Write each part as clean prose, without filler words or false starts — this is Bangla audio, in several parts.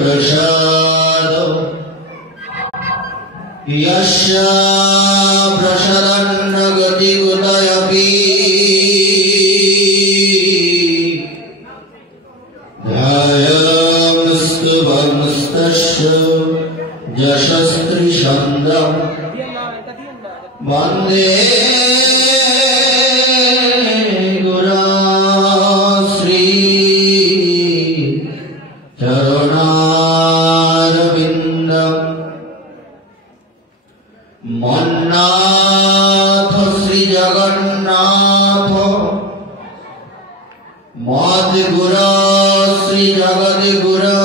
प्रसाद यस्य प्रसादन्न गतिगतयपि ध्यायामस्तुभंस्तस्य यशस्त्रिछन्दं वन्दे मन्नाथ श्री जगन्नाथ मद्गुरु श्री जगद्गुरु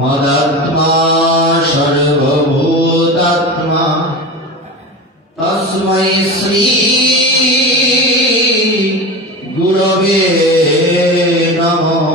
मदात्मा सर्वभूतात्मा तस्मै श्री गुरवे नमः।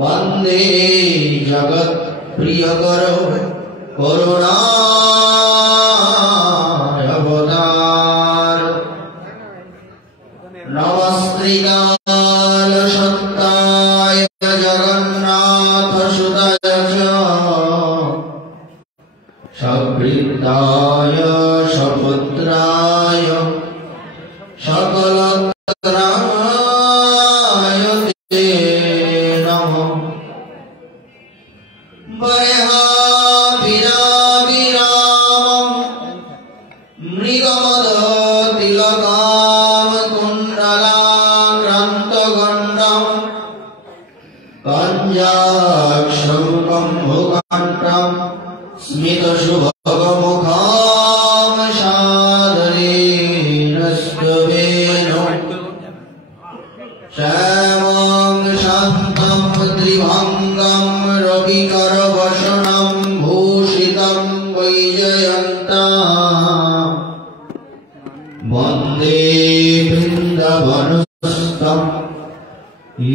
वंदे जगत प्रियकरो करुणावतार नमस्त्रिकाल सत्ताय जगन्नाथ सुताय सभृताय सपुत्राय सकल स्मित शुभमुखां सादरेण स्तवेन श्यामं शान्तं त्रिभङ्गं रविकरवसनं भूषितं वैजयन्तं वन्दे वृन्दावनस्थं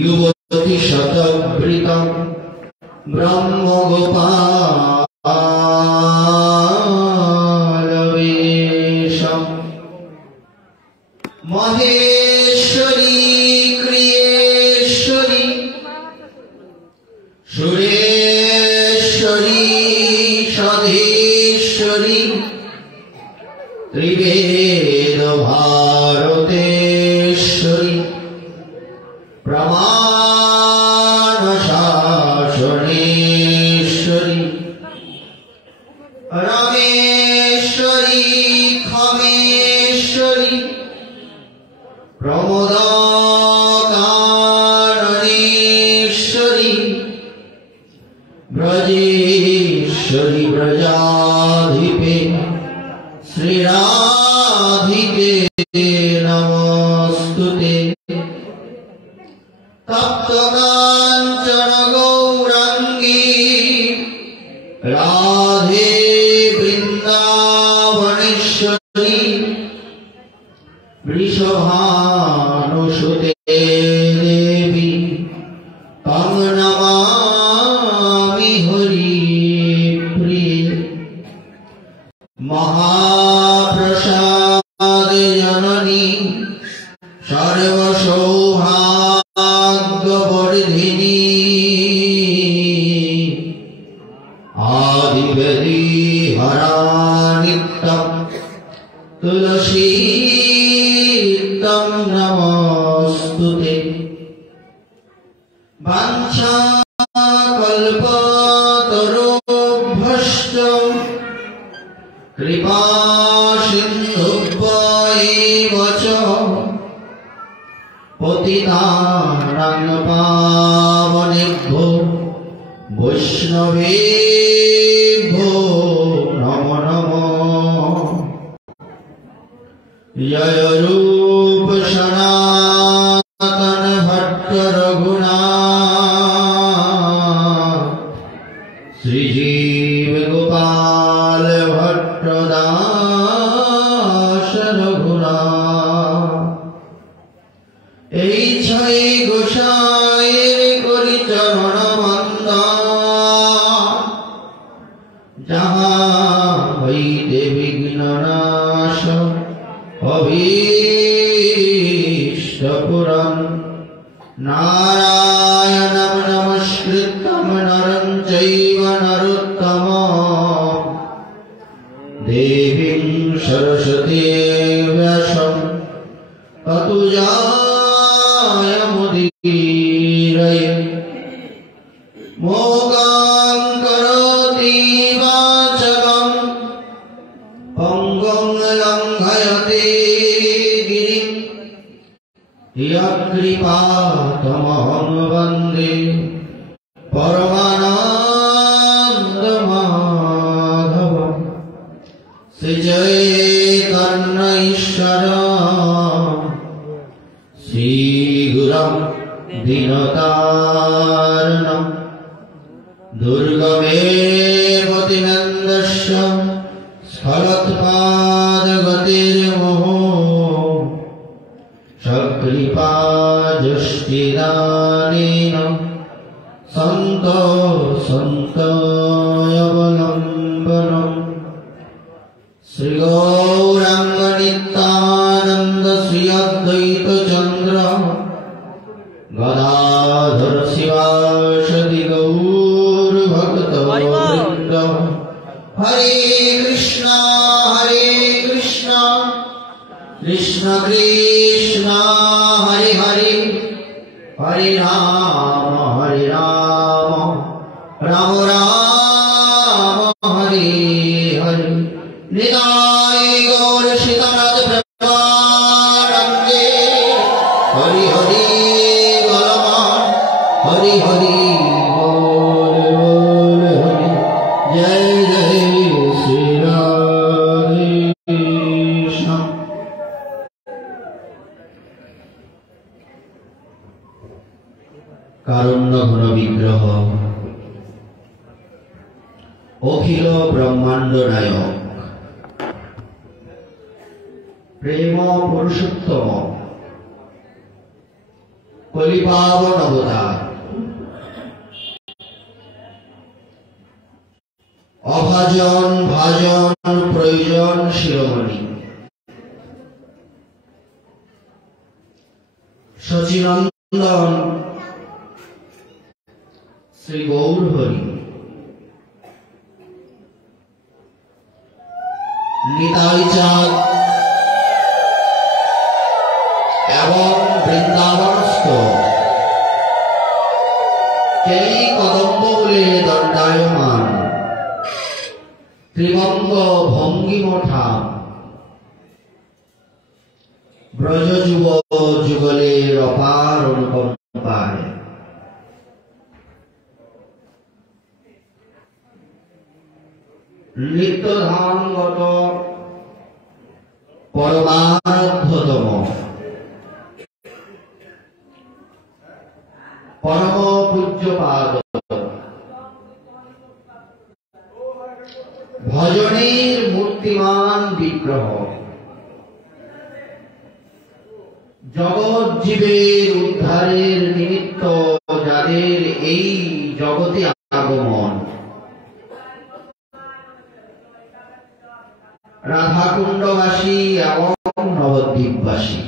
युवतिशतवृतं ब्रह्मगोपालवेशम् महेश्वरी क्रियेश्वरी सुरेश्वरी सधेश्वरी त्रिवेद भारतेश्वरी प्रमाण शासनेश्वरी रमेश्वरी खमेश्वरी प्रमोदकारणेश्वरी ब्रजेश्वरी ब्रजाधिपे श्रीराधिके नमोस्तुते तप्तकाञ्चन गौरांगी राधे वृन्दावनेश्वरी वृषभानुसुते देवी तं नमामि हरिप्रिये महाप्रसाद जननी सर्वसौभाग्यवर्धिनी आदिव्यधि हरा नित्यं तुलसी तं नमोस्तुते वाञ्छाकल्पतरुभ्यश्च कृपा सिन्धुभ्यैव च पतितानां पावनेभ्यो वैष्णवेभ्यो नमो नमः। जय रूप सनातन भट्ट रघुनाथ श्रीजीव गोपाल भट्ट दास रघुनाथ এই ছয় গোসাইয়ের করি চরণ বন্দন যাহা হইতে বিঘ্ন নাশ অভীষ্ট পুরন নারায়ণং নমস্কৃত্যং নরং চৈব নরোত্তমং দেবীং সরস্বতীং ব্যাসং ততো জয়মুদীরয়ে মোগং করোতি বাচকং পঙ্গং লঙ্ঘয়তে গিরিং यत्कृपातमहं वन्दे परमानन्दमाधवम् श्रीचैतन्य ईश्वर श्रीगुरुं दीनतारणं दुर्गमेवतिनन्दस्य स्खलत्पादगतिर्मोहो सकृपा जुष्टिदानेन सन्तोषन्तयवलम्बनम् श्रीगौराङ्ग नित्यानन्द श्री अद्वैत चन्द्र गदाधर शिवासदि गौरभक्तवृन्द हरे कृष्णा कृष्ण कृष्ण हरे हरे हरे राम राम राम हरे हरे निताय गौर सीतानाथ प्रेमानंदे हरि हरि हरि हरि बोल बोल हरि जय जय श्री राधे कृष्ण। কারণ্য ঘন বিগ্রহ অখিল ব্রহ্মাণ্ড নায়ক প্রেম পুরুষোত্তম কলিপাবন অবতার অভাজন ভাজন প্রয়োজন শিরোমণি সচিনন্দন শ্রী গৌর হরি নিতাই চাঁদ এবং বৃন্দাবনস্থ কেই কদম্ব বলে দণ্ডায়মান ত্রিভঙ্গ ভঙ্গিমঠা ব্রজ যুব যুগলের অপার অনুকম্পায় নিত্যধামগত পরমারাধ্যতম পরম পূজ্যপাদ ভজনের মূর্তিমান বিগ্রহ জগৎ জীবের উদ্ধারের নিমিত্ত যাদের এই জগতে আগমন রাধাকুণ্ডবাসী এবং নবদ্বীপবাসী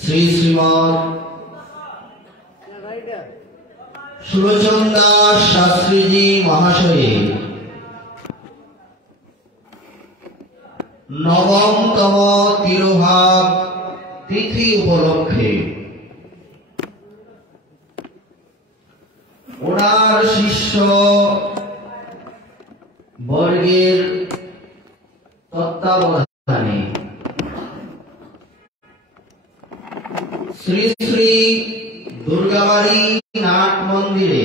শ্রী শ্রীমৎ সুলোচন দাস শাস্ত্রীজি মহাশয়ের নবমতম তিরোভাব তিথি উপলক্ষে ওনার শিষ্য বর্গের তত্ত্বাবধানে শ্রী শ্রী দুর্গাবাড়ি নাট মন্দিরে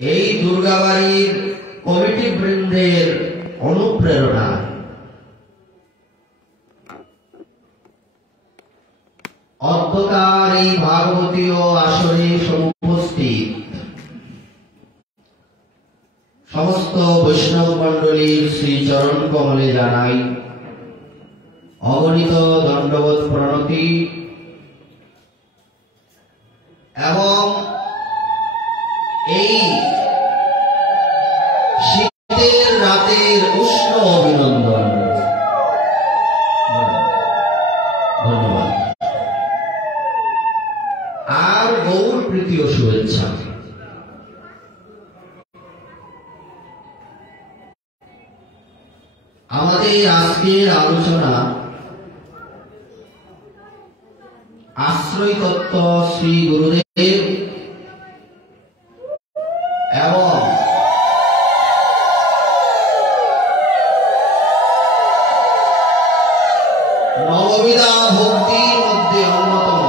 এই দুর্গাবাড়ির কমিটি বৃন্দের অনুপ্রেরণা অধ্যকার এই ভাগবতীয় আসরে উপস্থিত সমস্ত বৈষ্ণব মণ্ডলীর শ্রীচরণ কমলে জানাই অগণিত দণ্ডবোধ প্রণতি এবং এই শীতের রাতের উষ্ণ অভিনন্দন। ধন্যবাদ আর গৌর প্রীতি ও শুভেচ্ছা। আমাদের আজকের আলোচনা আশ্রয় তত্ত্ব শ্রী গুরুদেব এবং নববিধা ভক্তির মধ্যে অন্যতম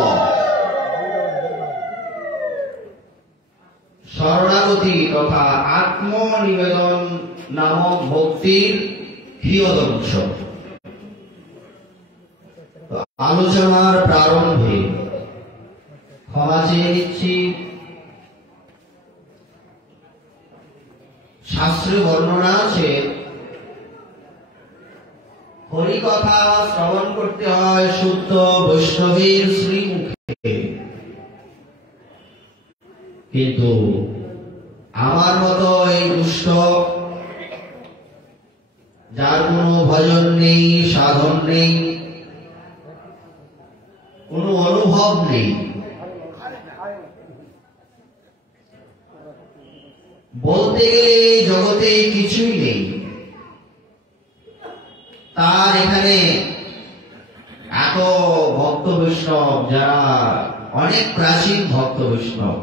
শরণাগতি তথা আত্মনিবেদন নামক ভক্তির কিয়দংশ। আলোচনার প্রারম্ভে ক্ষমা চেয়ে নিচ্ছি, শাস্ত্রে বর্ণনা আছে হরিকথা শ্রবণ করতে হয় শুদ্ধ বৈষ্ণবের শ্রীমুখে, কিন্তু আমার মতো এই দুষ্ট যার কোনো ভজন নেই, সাধন নেই, কোনো অনুভব নেই, বলতে গেলে জগতে কিছুই নেই, তার এখানে এত ভক্ত বৈষ্ণব যারা অনেক প্রাচীন ভক্ত বৈষ্ণব,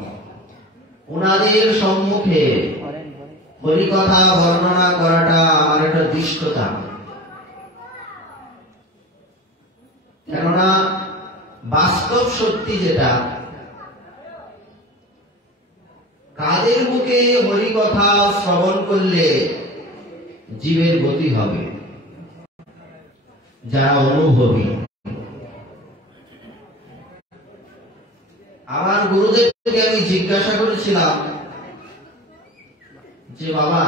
ওনাদের সম্মুখে হরিকথা বর্ণনা করাটা আমার একটা দৃষ্টতা। কেননা বাস্তব সত্যি যেটা, কাদের মুখে হরিকথা শ্রবণ করলে জীবের গতি হবে, যারা অনুভবী। আমার গুরুদেবকে আমি জিজ্ঞাসা করেছিলাম যে বাবা,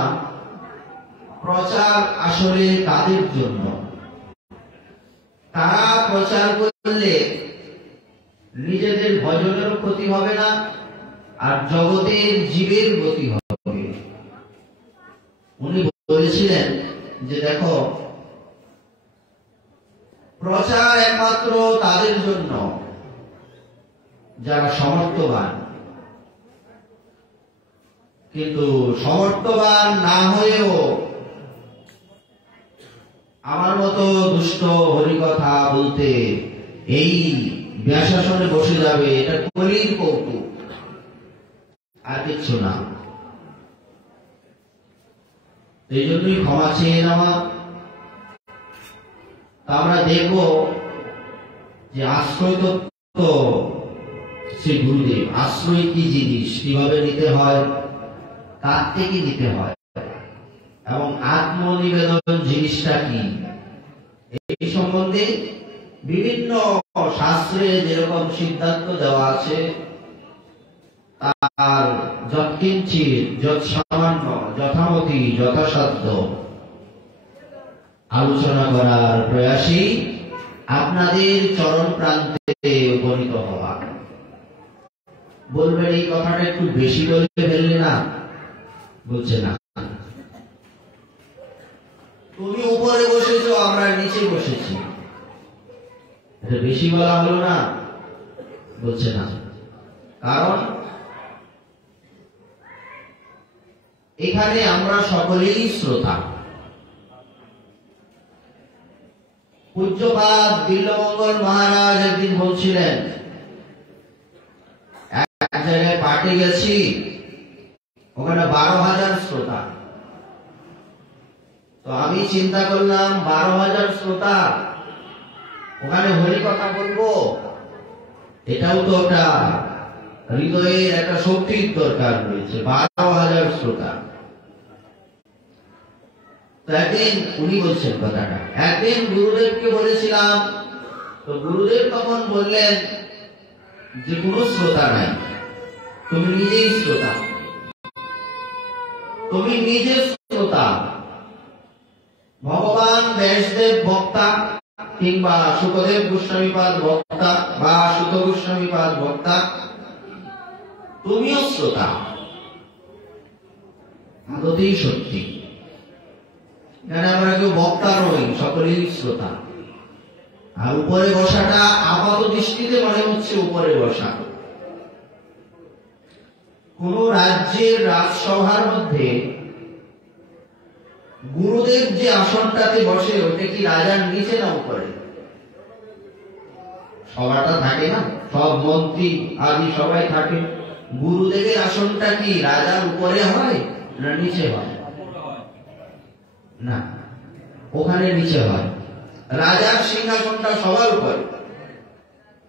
প্রচার আসলে কাদের জন্য? তারা প্রচার করলে নিজেদের ভজনের ক্ষতি হবে না, আর জগতের জীবের গতি হবে। উনি বলেছিলেন যে দেখো, প্রচার একমাত্র তাদের জন্য যারা সমর্থবান, কিন্তু সমর্থবান না হয়েও আমার মতো দুষ্ট হরিকথা বলতে এই ব্যাসাসনে বসে যাবে, এটা কলির কৌতুক, আর কিচ্ছু না। এই জন্যই ক্ষমা চেয়ে নেওয়া। আমরা দেখব যে আশ্রয় তত্ত্ব শ্রী গুরুদেব, আশ্রয় কি জিনিস, কিভাবে নিতে হয়, কার থেকে নিতে হয়, এবং আত্মনিবেদন জিনিসটা কি, এই সম্বন্ধে বিভিন্ন শাস্ত্রে যেরকম সিদ্ধান্ত দেওয়া আছে তার যৎকিঞ্চিৎ যৎসামান্য যথামতি যথাসাধ্য আলোচনা করার প্রয়াসী আপনাদের চরণ প্রান্তে উপনীত হওয়া। বলবেন এই কথাটা একটু বেশি বলে ফেললে না? বলছে না, তুমি উপরে বসেছো, আমরা নিচে বসেছি, এটা বেশি বলা হলো না? বলছে না, কারণ এখানে আমরা সকলেই শ্রোতা। পূজ্যপাদ বিল্বমঙ্গল মহারাজ একদিন বলছিলেন, এক জায়গায় পার্টি গেছি, ওখানে 12,000 শ্রোতা। তো আমি চিন্তা করলাম 12,000 শ্রোতা, ওখানে হরি কথা বলবো, এটাও তো একটা হৃদয়ের একটা শক্তির দরকার রয়েছে। 12,000 শ্রোতা। তো একদিন উনি বলছেন কথাটা, একদিন গুরুদেবকে বলেছিলাম, তো গুরুদেব তখন বললেন যে কোনো শ্রোতা নাই, তুমি নিজেই শ্রোতা, তুমি নিজে শ্রোতা। ভগবান ব্যাসদেব বক্তা, কিংবা সুখদেব গোস্বামীপাদ বক্তা বা সুত গোস্বামীপাদ বক্তা, তুমিও শ্রোতা। আদতেই সত্যি, এখানে আমরা কেউ বক্তা নই, সকলেই শ্রোতা। আর উপরে বসাটা আপাত দৃষ্টিতে মনে হচ্ছে উপরে বসা। কোন রাজ্যের রাজসভার মধ্যে গুরুদেব যে আসনটাতে বসে, ওটা কি রাজার নিচে না উপরে? সভাটা থাকে না, সব মন্ত্রী আদি সবাই থাকে, গুরুদেবের আসনটা কি রাজার উপরে হয় না নিচে হয়? না, ওখানে নিচে হয়। রাজার সিংহাসনটা সবার উপরে।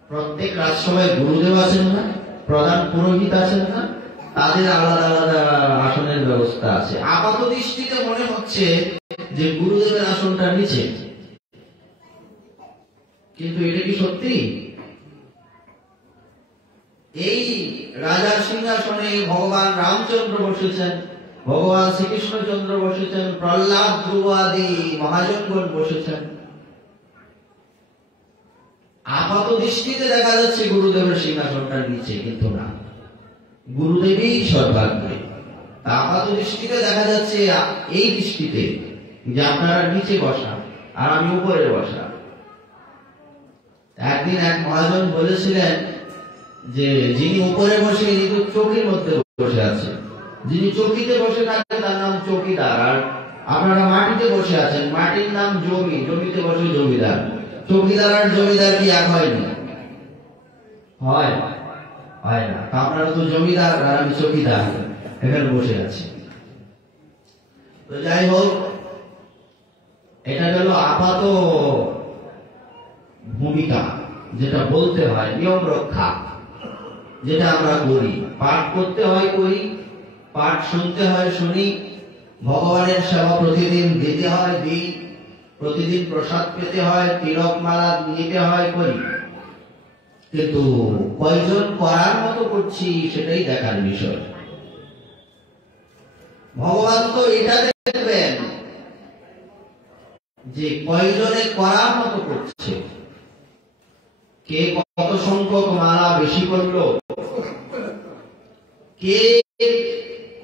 প্রত্যেক রাজসভায় গুরুদেব আছেন না, প্রধান পুরোহিত আছেন না, তাদের আলাদা আলাদা আসনের ব্যবস্থা আছে। আপাত দৃষ্টিতে মনে হচ্ছে যে গুরুদেবের আসনটা নিচে, কিন্তু এটা কি সত্যি? এই রাজার সিংহাসনে ভগবান রামচন্দ্র বসেছেন, ভগবান শ্রীকৃষ্ণচন্দ্র বসেছেন, প্রহ্লাদ ধ্রুব আদি মহাজনগণ বসেছেন। আপাত দৃষ্টিতে দেখা যাচ্ছে গুরুদেবের সিংহাসনটার নিচে, কিন্তু না, গুরুদেবই সর্বাগ্রে। আপাত দৃষ্টিতে দেখা যাচ্ছে এই দৃষ্টিতে যে আপনারা নিচে বসা আর আমি উপরে বসা। একদিন এক মহাজন বলেছিলেন যে যিনি উপরে বসে ইনি তো চৌকির মধ্যে বসে আছে, যিনি চৌকিতে বসে থাকেন তার নাম চৌকিদার, আর আপনারা মাটিতে বসে আছেন, মাটির নাম জমি, জমিতে বসে জমিদার। চৌকিদার আর জমিদার কি এক হয়নি? হয়? হয় না। আপনারা তো জমিদার আর আমি চৌকিদার, এখানে বসে আছি। তো যাই হোক, এটা হলো আপাত ভূমিকা, যেটা বলতে হয়, নিয়ম রক্ষা, যেটা আমরা করি। পাঠ করতে হয় করি, পাঠ শুনতে হয় শুনি, ভগবানের সেবা প্রতিদিন দিতে হয় দিই, প্রতিদিন প্রসাদ পেতে হয়, তিলক মালা নিতে হয় করি। কিন্তু কয়জন করার মতো করছি সেটাই দেখার বিষয়। ভগবান তো এটা দেখবেন যে কয়জনে করার মতো করছে, কে কত সংখ্যক মালা বেশি করলো, কে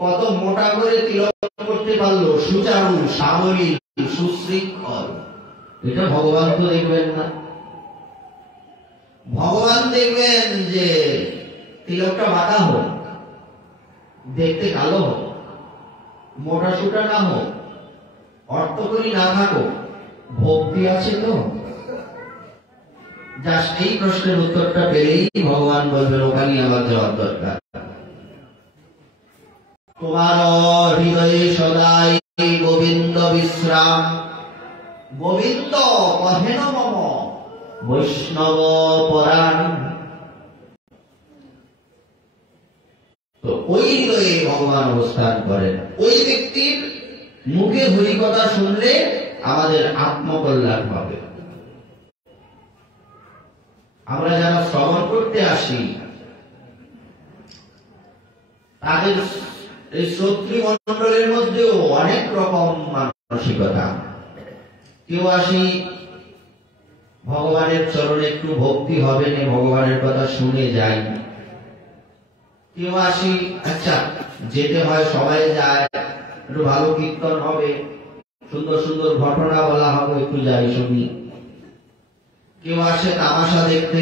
কত মোটা করে তিলক করতে পারলো, সুচারু সাবলীল সুশৃঙ্খল, এটা ভগবান তো দেখবেন না। ভগবান দেখবেন যে তিলকটা বাঁকা হোক, দেখতে কালো হোক, মোটা সুটা না হোক, অর্থ করি না থাকুক, ভক্তি আছে তো। জাস্ট এই প্রশ্নের উত্তরটা পেলেই ভগবান বলবেন ওখানেই আমার যাওয়ার দরকার। তোমার হৃদয়ে সদাই গোবিন্দ বিশ্রাম, গোবিন্দ কহেন মম বৈষ্ণব পরাণ। তো ওই হৃদয়ে ভগবান অবস্থান করেন। ওই ব্যক্তির মুখে হরিকথা শুনলে আমাদের আত্মকল্যাণ হবে। আমরা যারা শ্রবণ করতে আসি, তাদের এই শ্রোতৃ মন্ডলের মধ্যেও অনেক রকম মানসিকতা। কেউ আসি ভগবানের চরণে একটু ভক্তি হবে না, ভগবানের কথা শুনে যাই। কেউ আসি আচ্ছা যেতে হয় সবাই যায়, একটু ভালো কীর্তন হবে, সুন্দর সুন্দর ঘটনা বলা হবে, একটু যাই শুনি। কেউ আসে তামাশা দেখতে।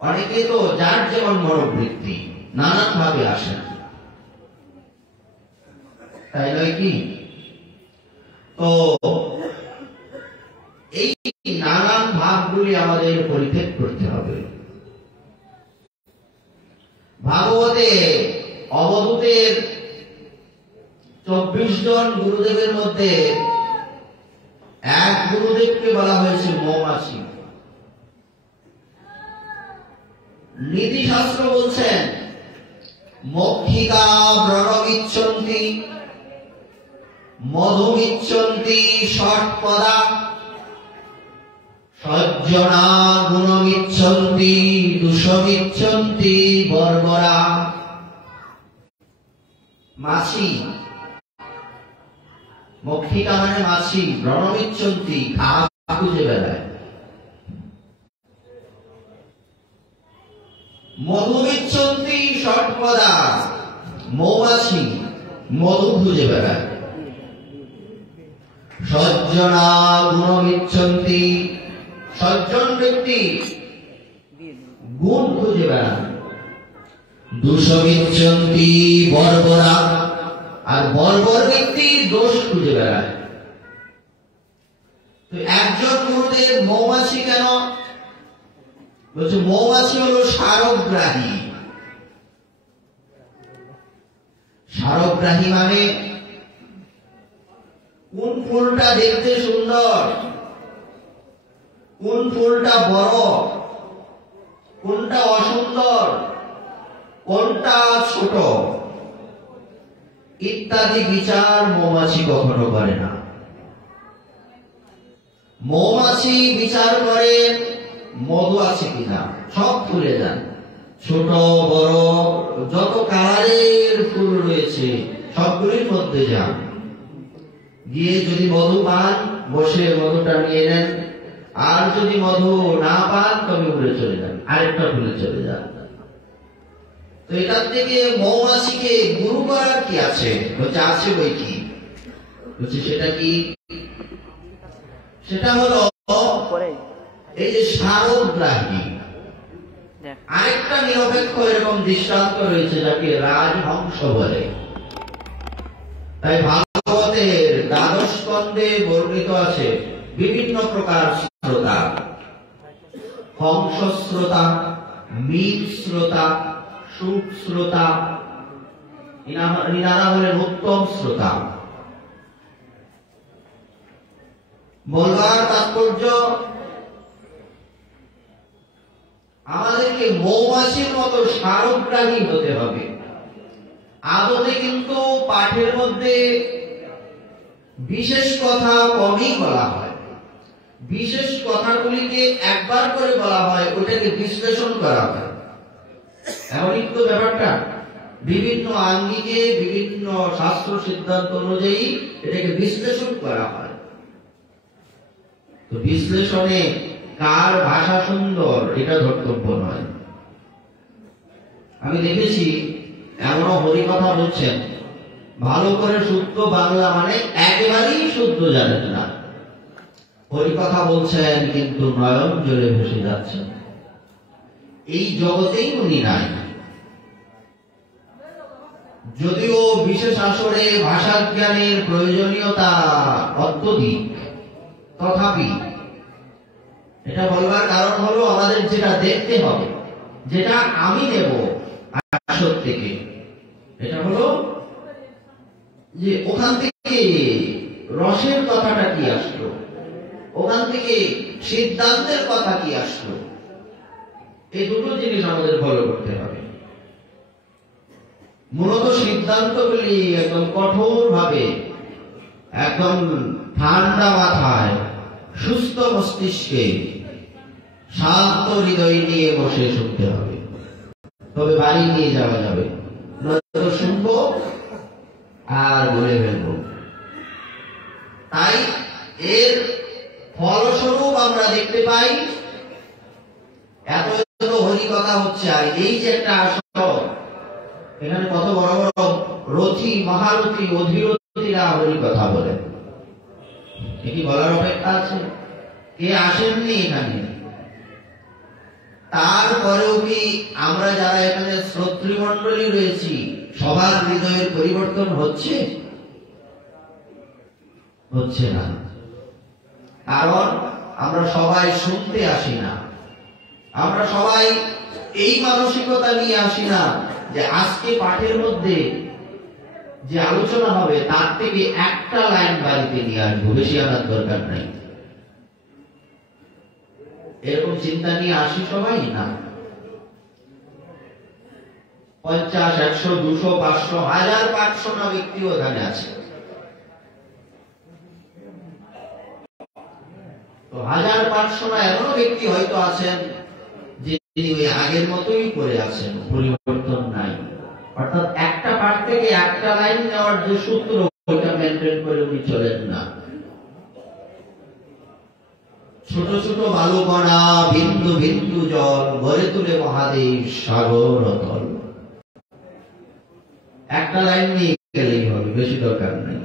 অনেকে তো যার যেমন মনোবৃত্তি নানান ভাবে আসেন, তাই নয় কি? তো এই নানান ভাবগুলি আমাদের পরিত্যাগ করতে হবে। ভাগবতে অবধূতের 24 জন গুরুদেবের মধ্যে এক গুরুদেবকে বলা হয়েছে মৌমাছি। নীতিশাস্ত্র বলছেন মক্ষিকা ব্রণমিচ্ছন্তি মধুমিচ্ছন্তি ষটপদা সজ্জনা গুণমিচ্ছন্তি দোষমিচ্ছন্তি বর্বরা। মাছি, মক্ষিকা মানে মাছি, ব্রণমিচ্ছন্তি ঘা খুঁজে বেড়ায়, মধুমিচ্ছন্তি ষটপদা মৌমাছি মধু খুঁজে বেড়ায়, সজ্জনা গুণমিচ্ছন্তি সজ্জন ব্যক্তি গুণ খুঁজে বেড়ায়, দোষমিচ্ছন্তি বর্বরা আর বর্বর ব্যক্তি দোষ খুঁজে বেড়ায়। তো একজন গুরুদেব মৌমাছি কেন বলছে? মৌমাছি হলো সারগ্রাহী। সারগ্রাহী মানে কোন ফুলটা দেখতে সুন্দর, কোন ফুলটা বড়, কোনটা অসুন্দর, কোনটা ছোট ইত্যাদি বিচার মৌমাছি কখনো করে না। মৌমাছি বিচার করে মধু আছে কিনা, সব ফুলে যান, ছোট বড় যত কালারের ফুল রয়েছে সবগুলির মধ্যে যান, গিয়ে যদি মধু পান বসে মধুটা নিয়ে নেন, আর যদি মধু না পান তবে উড়ে চলে যান, আরেকটা ফুলে চলে যান। তো এটার থেকে মৌমাছিকে গুরু করার কি আছে? বলছে আছে বই কি, বলছে সেটা কি? সেটা হলো এই যে সারগ্রাহী। আরেকটা নিরপেক্ষ এরকম দৃষ্টান্ত রয়েছে যাকে রাজহংস বলে। তাই ভাগবতের দ্বাদশ স্কন্ধে বর্ণিত আছে বিভিন্ন প্রকার শ্রোতা, হংস শ্রোতা, মীর শ্রোতা, সুখ শ্রোতা, ইনারা হলেন উত্তম শ্রোতা। বলবার তাৎপর্য আমাদেরকে মৌমাছির মতো সারগ্রাহী হতে হবে। আদতে কিন্তু পাঠের মধ্যে বিশেষ কথা কমই বলা হয়, বিশেষ কথাগুলিকে একবার করে বলা হয়, ওটাকে বিশ্লেষণ করা হয়। এমনই তো ব্যাপারটা, বিভিন্ন আঙ্গিকে বিভিন্ন শাস্ত্র সিদ্ধান্ত অনুযায়ী এটাকে বিশ্লেষণ করা হয়। তো বিশ্লেষণে কার ভাষা সুন্দর এটা ধর্তব্য নয়। আমি দেখেছি এমনও হরিকথা বলছেন, ভালো করে শুদ্ধ বাংলা মানে একেবারেই শুদ্ধ জানেন না, হরিকথা বলছেন কিন্তু নয়ন জলে ভেসে যাচ্ছেন। এই জগতেই উনি নাই। যদিও বিশেষ আসরে ভাষা জ্ঞানের প্রয়োজনীয়তা অত্যধিক, তথাপি এটা বলবার কারণ হলো আমাদের যেটা দেখতে হবে, যেটা আমি নেব আসর থেকে, এটা হলো যে ওখান থেকে রসের কথাটা কি আসলো, ওখান থেকে সিদ্ধান্তের কথা কি আসলো, এই দুটো জিনিস আমাদের ফলো করতে হবে। মূলত সিদ্ধান্তগুলি একদম কঠোর ভাবে, একদম ঠান্ডা মাথায়, সুস্থ মস্তিষ্কে, শান্ত হৃদয় নিয়ে বসে শুনতে হবে, তবে বাড়ি নিয়ে যাওয়া যাবে, নয়তো শুনবো আর বলে ফেলবো। তাই এর ফলস্বরূপ আমরা দেখতে পাই এত এত হরিকথা হচ্ছে। আর এই যে একটা আসর, এখানে কত বড় বড় রথী, মহারথী, অধীরথীরা হরিকথা বলে, এটি বলার অপেক্ষা আছে? কে আসেননি এখানে? তারপরেও কি আমরা যারা এখানে শ্রোতৃমণ্ডলী রয়েছি সবার হৃদয়ের পরিবর্তন হচ্ছে? হচ্ছে না। কারণ আমরা সবাই শুনতে আসি না, আমরা সবাই এই মানসিকতা নিয়ে আসি না যে আজকে পাঠের মধ্যে যে আলোচনা হবে তার থেকে একটা লাইন বাড়িতে নিয়ে আসবো, বেশি আনার দরকার নাই, এরকম চিন্তা নিয়ে আসি সবাই না। 50, 100, 200, 500, 1000 পাঠশোনা ব্যক্তিও এখানে আছে। তো 1000 পাঠশোনা এমনও ব্যক্তি হয়তো আছেন যে ওই আগের মতোই করে আছেন, পরিবর্তন নাই। অর্থাৎ একটা পাঠ থেকে একটা লাইন নেওয়ার যে সূত্র, ওইটা মেনটেন করে উনি চলেন না। ছোট ছোট বালুকণা, বিন্দু বিন্দু জল, গড়ে তুলে মহাদেব সাগর অতল। একটা লাইন নিয়ে গেলেই হবে, বেশি দরকার নেই।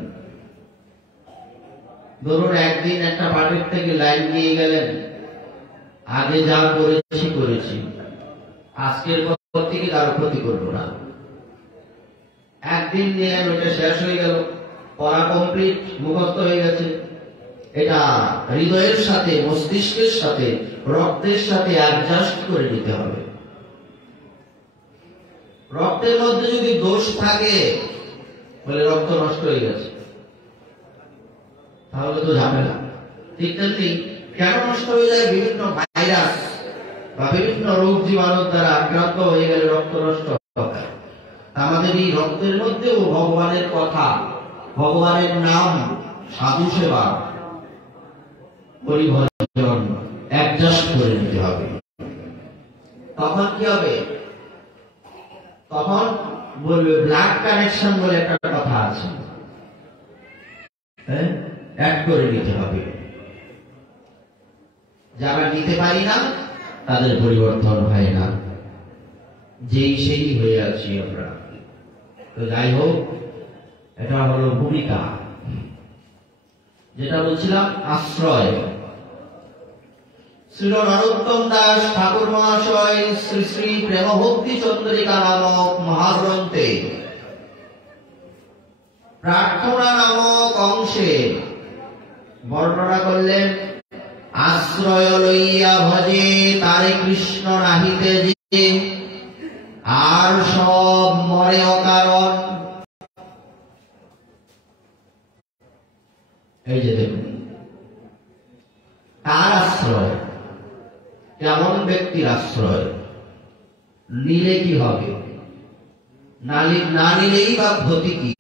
ধরুন একদিন একটা পাঠের থেকে লাইন নিয়ে গেলেন, আগে যা করেছি করেছি, আজকের পর থেকে কারো ক্ষতি করবো না। একদিন নিলেন, ওইটা শেষ হয়ে গেল, পড়া কমপ্লিট, মুখস্থ হয়ে গেছে। এটা হৃদয়ের সাথে, মস্তিষ্কের সাথে, রক্তের সাথে অ্যাডজাস্ট করে নিতে হবে। রক্তের মধ্যে যদি দোষ থাকে, বলে রক্ত নষ্ট হয়ে গেছে, তাহলে তো ঝামেলা। ঠিক তেমনি কেন নষ্ট হয়ে যায়? বিভিন্ন ভাইরাস বা বিভিন্ন রোগ জীবাণুর দ্বারা আক্রান্ত হয়ে গেলে রক্ত নষ্ট হয়। আমাদের এই রক্তের মধ্যেও ভগবানের কথা, ভগবানের নাম, সাধু সেবা, পরিভজন অ্যাডজাস্ট করে নিতে হবে। তখন কি হবে? তখন বলবে ব্লাড কানেকশন বলে একটা কথা আছে, অ্যাড করে নিতে হবে। যারা নিতে পারি না তাদের পরিবর্তন হয় না, যেই সেই হয়ে আছি আমরা। তো যাই হোক, এটা হলো ভূমিকা। যেটা বলছিলাম, আশ্রয়। শ্রী নরোত্তম দাস ঠাকুর মহাশয় শ্রী শ্রী প্রেমভক্তি চন্দ্রিকা নামক মহাগ্রন্থে প্রার্থনা নামক অংশে বর্ণনা করলেন, আশ্রয় লইয়া ভজে তারে কৃষ্ণ নাহিতে যে, আর সব মরে অকারণ। এই যে দেখুন, কার আশ্রয়, কেমন ব্যক্তির আশ্রয়, নিলে কি হবে, না নিলেই বা ক্ষতি কি,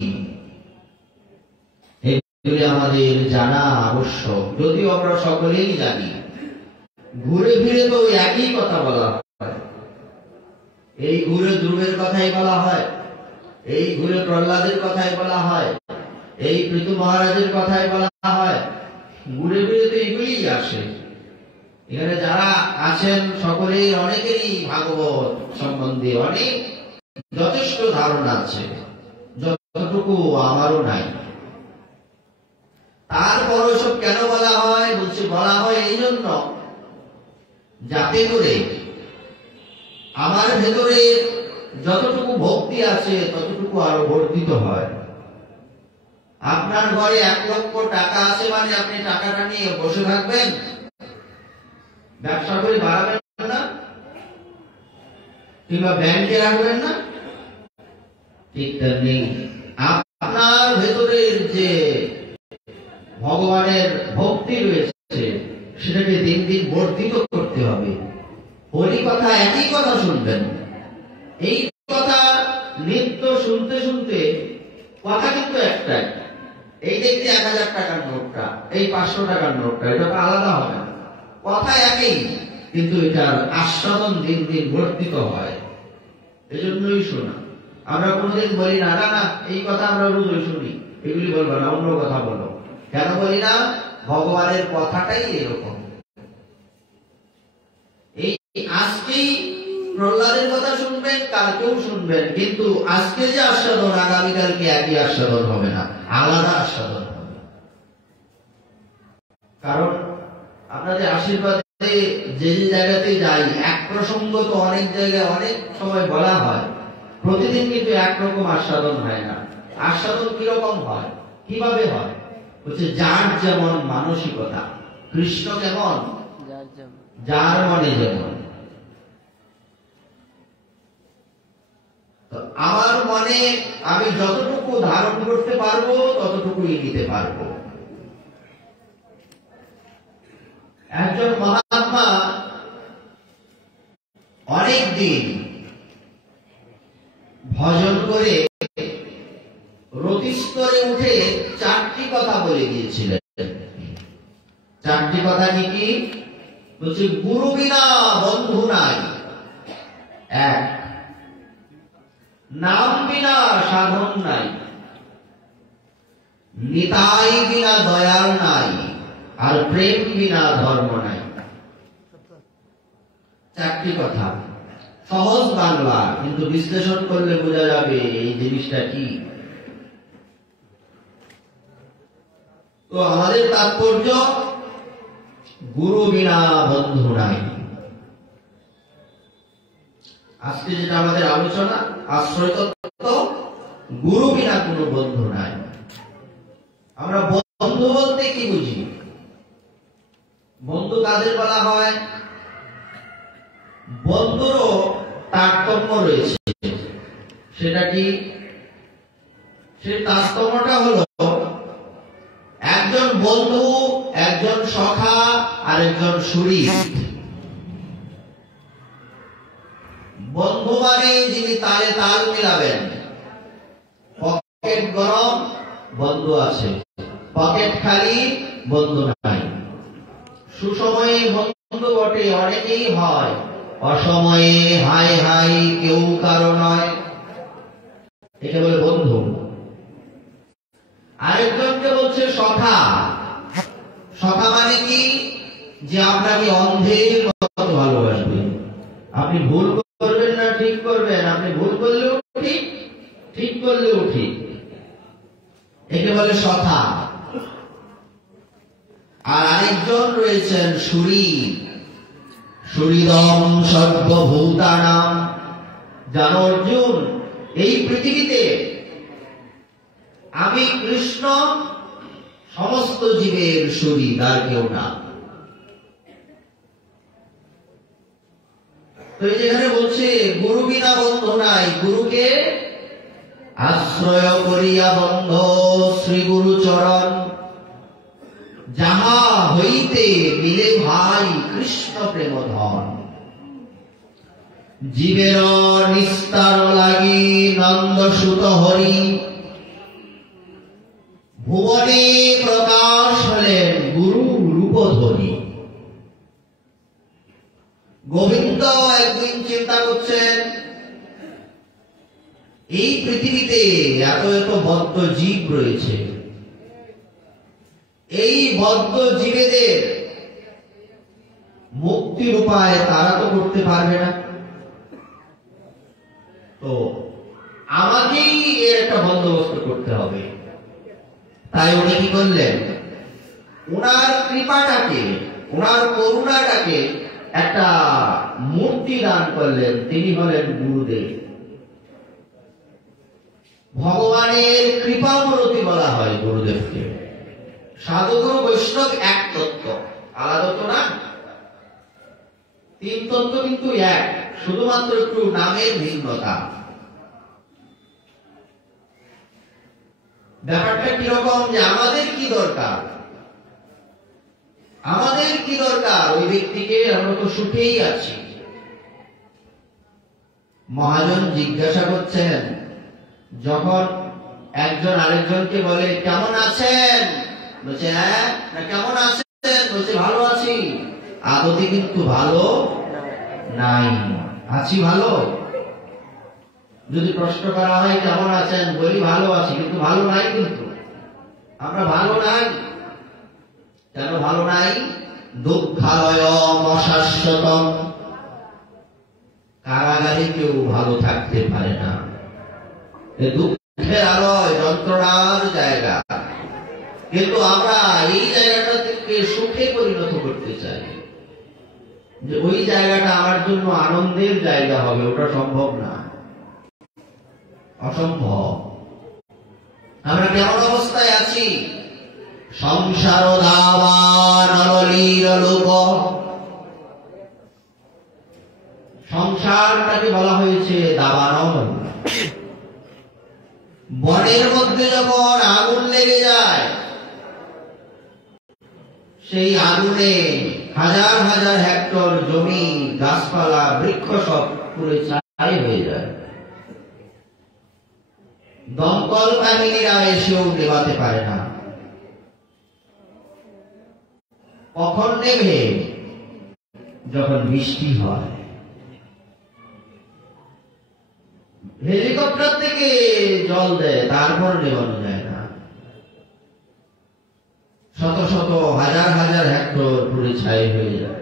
এগুলি আমাদের জানা আবশ্যক। যদিও আমরা সকলেই জানি, ঘুরে ফিরে তো একই কথা বলা হয়। এই ঘুরে ধ্রুবের কথাই বলা হয়, এই ঘুরে প্রহ্লাদের কথাই বলা হয়, এই পৃথু মহারাজের কথাই বলা হয়। ঘুরে ফিরে তো এগুলি আসে। এখানে যারা আছেন সকলেই, অনেকেরই ভাগবত সম্বন্ধে অনেক যথেষ্ট ধারণা আছে, যতটুকু আমারও নাই। তারপর সব কেন বলা হয়? বলছে বলা হয় এই জন্য, যাতে করে আমার ভেতরে যতটুকু ভক্তি আছে ততটুকু আরো বর্ধিত হয়। আপনার ঘরে 1 লক্ষ টাকা আছে মানে আপনি টাকাটা নিয়ে বসে থাকবেন, ব্যবসা করে বাড়াবেন না, কিংবা ব্যাংকে রাখবেন না? ঠিক তেমনি আপনার ভেতরের যে ভগবানের ভক্তি রয়েছে, সেটাকে দিন দিন বর্ধিত করতে হবে। হরি কথা, একই কথা শুনবেন, এই কথা নিত্য শুনতে শুনতে কথা কিন্তু একটাই। এই দেখতে 1000 টাকার নোটটা, এই 500 টাকার নোটটা, এটা তো আলাদা হবে না, কথা একই, কিন্তু এটার আস্বাদন দিন দিন বর্ধিত হয়। এজন্যই শোনা। আমরা কোনোদিন বলি না, না না এই কথা আমরা রোজই শুনি, এগুলি বলবো না, অন্য কথা বলো। কেন বলি না? ভগবানের কথাটাই এরকম। এই আজকেই প্রহ্লাদের কথা শুনবেন, কালকেও শুনবেন, কিন্তু আজকে যে আস্বাদন, আগামীকালকে একই আস্বাদন হবে না, আলাদা আস্বাদন হবে। কারণ আপনাদের আশীর্বাদে যে যে জায়গাতে যাই, এক প্রসঙ্গ তো অনেক জায়গায় অনেক সময় বলা হয়, প্রতিদিন কিন্তু একরকম আস্বাদন হয় না। আস্বাদন কিরকম হয়, কিভাবে হয়? হচ্ছে যার যেমন মানসিকতা। কৃষ্ণ কেমন? যার মনে যেমন। আমার মনে আমি যতটুকু ধারণ করতে পারবো ততটুকুই নিতে পারবো। একজন মহাত্মা অনেক দিন ভজন করে রতিস্তরে উঠে 4টি কথা বলে গিয়েছিলেন। 4টি কথা কি কি? বলছে, গুরু বিনা বন্ধু নাই, 1। নাম বিনা সাধন নাই, নিতাই বিনা দয়াল নাই, আর প্রেম বিনা ধর্ম নাই। 4টি কথা, সহজ বাংলা, কিন্তু বিশ্লেষণ করলে বোঝা যাবে এই জিনিসটা কি। তো আমাদের তাৎপর্য, গুরু বিনা বন্ধু নাই। আজকে যেটা আমাদের আলোচনা, আশ্রয় তত্ত্ব, গুরু বিনা কোনো বন্ধু নাই। আমরা বন্ধু বলতে কি বুঝি? বন্ধু কাদের বলা হয়? বন্ধুরও তারতম্য রয়েছে। সেটা কি? সে তারতম্যটা হলো, একজন বন্ধু, একজন সখা, আর একজন সুরী। বন্ধু মানে যিনি তালে তাল মিলাবেন। পকেট গরম, বন্ধু আছে, পকেট খালি, বন্ধু নাই। সুসময়ে বন্ধু বটে অনেকেই হয়, অসময়ে হাই হাই কেউ কারো নয়। একে বলে বন্ধু। আরেকজনকে বলছে সখা। সখা মানে কি? যে আপনাকে অন্ধের মতো ভালোবাসবে। আপনি ভুল করবেন না ঠিক করবেন, আপনি ভুল করলেও ঠিক, ঠিক করলেও ঠিক। একে বলে সখা। আর আরেকজন রয়েছেন সুরী। সুহৃদম সর্বভূতানাম। জানো অর্জুন, এই পৃথিবীতে আমি কৃষ্ণ সমস্ত জীবের সুরী, আর কেউ না। তো যেখানে বলছে গুরু বিনা বন্ধু নাই, গুরুকে আশ্রয় করিয়া বন্ধ শ্রী গুরু চরণ, যাহা হইতে মিলে ভাই কৃষ্ণ প্রেম ধন। জীবের নিস্তার লাগি নন্দ সুত হরি, ভুবনে প্রকাশ হলেন গুরু রূপধরি। গোবিন্দ একদিন চিন্তা করছেন, এই পৃথিবীতে এত এত বদ্ধ জীব রয়েছে, এই বদ্ধ জীবেদের মুক্তির উপায় তারা তো করতে পারবে না, তো আমাকেই এর একটা বন্দোবস্ত করতে হবে। তাই উনি কি করলেন? উনার কৃপাটাকে, উনার করুণাটাকে একটা মূর্তি দান করলেন। তিনি হলেন গুরুদেব। ভগবানের কৃপামূর্তি বলা হয় গুরুদেবকে। সাধুগুরু বৈষ্ণব এক তত্ত্ব, আলাদা তো না। 3 তত্ত্ব কিন্তু এক, শুধুমাত্র একটু নামের ভিন্নতা। ব্যাপারটা কিরকম, যে আমাদের কি দরকার, আমাদের কি দরকার ওই ব্যক্তিকে, আমরা তো সুখেই আছি। মহাজন জিজ্ঞাসা করছেন, যখন একজন আরেকজনকে বলে কেমন আছেন, বলছে হ্যাঁ, না কেমন আছেন, বলছে ভালো আছি। আদতে কিন্তু ভালো নাই, আছি ভালো। যদি প্রশ্ন করা হয় কেমন আছেন, বলি ভালো আছি, কিন্তু ভালো নাই। কিন্তু আমরা ভালো নাই। কেন ভালো নাই? দুঃখালয় অশাশ্বতম। কারাগারে কেউ ভালো থাকতে পারে না। দুঃখের আলয়, যন্ত্রণার জায়গা। কিন্তু আমরা এই জায়গাটা থেকে সুখে পরিণত করতে চাই, যে ওই জায়গাটা আমার জন্য আনন্দের জায়গা হবে। ওটা সম্ভব না, অসম্ভব। আমরা কেমন অবস্থায় আছি? সংসার দাওয়া নরলীর লোক। সংসারটাকে বলা হয়েছে দাবানল। বনের মধ্যে যখন আগুন লেগে যায়, সেই আগুনে হাজার হাজার হেক্টর জমি, গাছপালা, বৃক্ষ সব পুরো ছাই হয়ে যায়। দমকল বাহিনীরা এসেও নেভাতে পারে না। কখন নেবে? যখন বৃষ্টি হয়। হেলিকপ্টার থেকে জল দেয়, তারপর নেভানো যায় না। শত শত হাজার হাজার হেক্টর পুড়ে ছাই হয়ে যায়।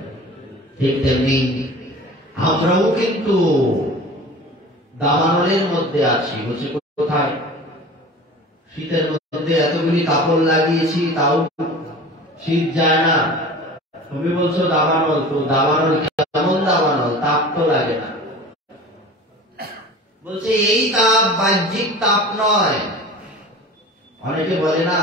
ঠিক তেমনি আমরাও কিন্তু দাবানলের মধ্যে আছি। বলছে কোথায়? শীতের মধ্যে এতগুলি কাপড় লাগিয়েছি, তাও শীত যায় না। তুমি বলছো দাবানল, তো দাবানল কেমন দাবানল? তাপ তো লাগে না। বলছে এই তাপ বাহ্যিক তাপ নয়। অনেকে বলে না,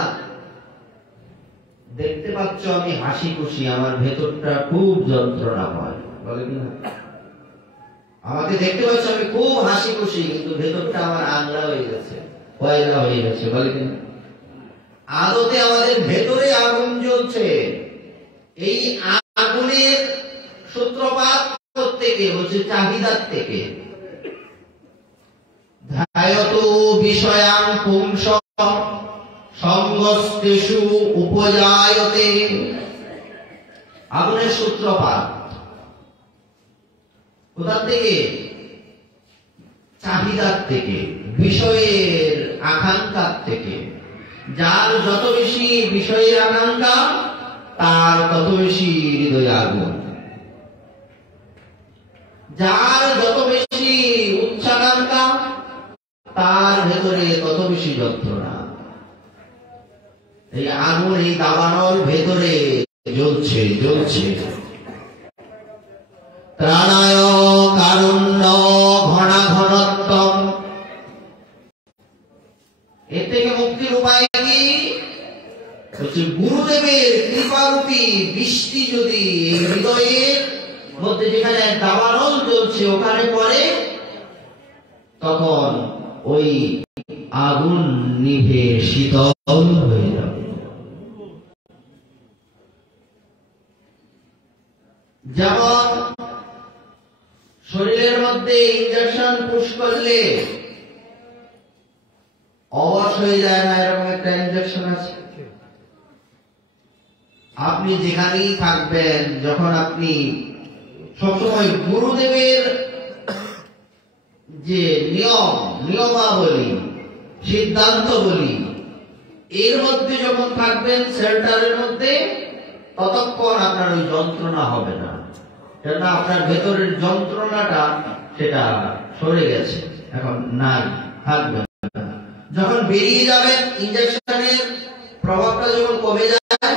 দেখতে পাচ্ছ আমি হাসি খুশি, আমার ভেতরটা খুব যন্ত্রণা হয়, বলে কিনা? আমাকে দেখতে পাচ্ছ আমি খুব হাসি খুশি, কিন্তু ভেতরটা আমার আংলা হয়ে গেছে, পয়লা হয়ে গেছে, বলে কিনা? আদতে আমাদের ভেতরে আগুন জ্বলছে। এই আগুনের সূত্রপাত থেকে হচ্ছে চাহিদার থেকে। ধ্যায়ত বিষয়াং পুংস সঙ্গস্তেষু উপজায়তে। আগুনের সূত্রপাত কোথা থেকে? চাহিদার থেকে, বিষয়ের আকাঙ্ক্ষার থেকে। যার যত বেশি বিষয়ের আকাঙ্ক্ষা, তার তত বেশি হৃদয় আগুন। যার যত বেশি উচ্চাকাঙ্ক্ষা, তার ভেতরে তত বেশি যন্ত্রণা। এই আগুন, এই দাবানল ভেতরে জ্বলছে জ্বলছে। ত্রাণায় কারুণ্য ঘনাঘনত্বম। এর থেকে মুক্তির উপায় কি? হচ্ছে গুরুদেবের কৃপারূপী বৃষ্টি যদি হৃদয়ের মধ্যে, যেখানে দাবানল জ্বলছে, ওখানে পড়ে, তখন ওই আগুন নিভে শীতল হয়ে যাবে। যেমন শরীরের মধ্যে ইঞ্জেকশন পুশ করলে অবশ হয়ে যায় না, এরকম একটা ইঞ্জেকশন আছে। আপনি যেখানেই থাকবেন, যখন আপনি সবসময় গুরুদেবের যে নিয়মাবলী, সিদ্ধান্ত বলি, এর মধ্যে যখন থাকবেন, শেল্টারের মধ্যে, ততক্ষণ আপনার ওই যন্ত্রণা হবে না। কেননা আপনার ভেতরের যন্ত্রণাটা সেটা সরে গেছে, এখন নাই, থাকবে না। যখন বেরিয়ে যাবেন, ইঞ্জেকশনের প্রভাবটা যখন কমে যায়,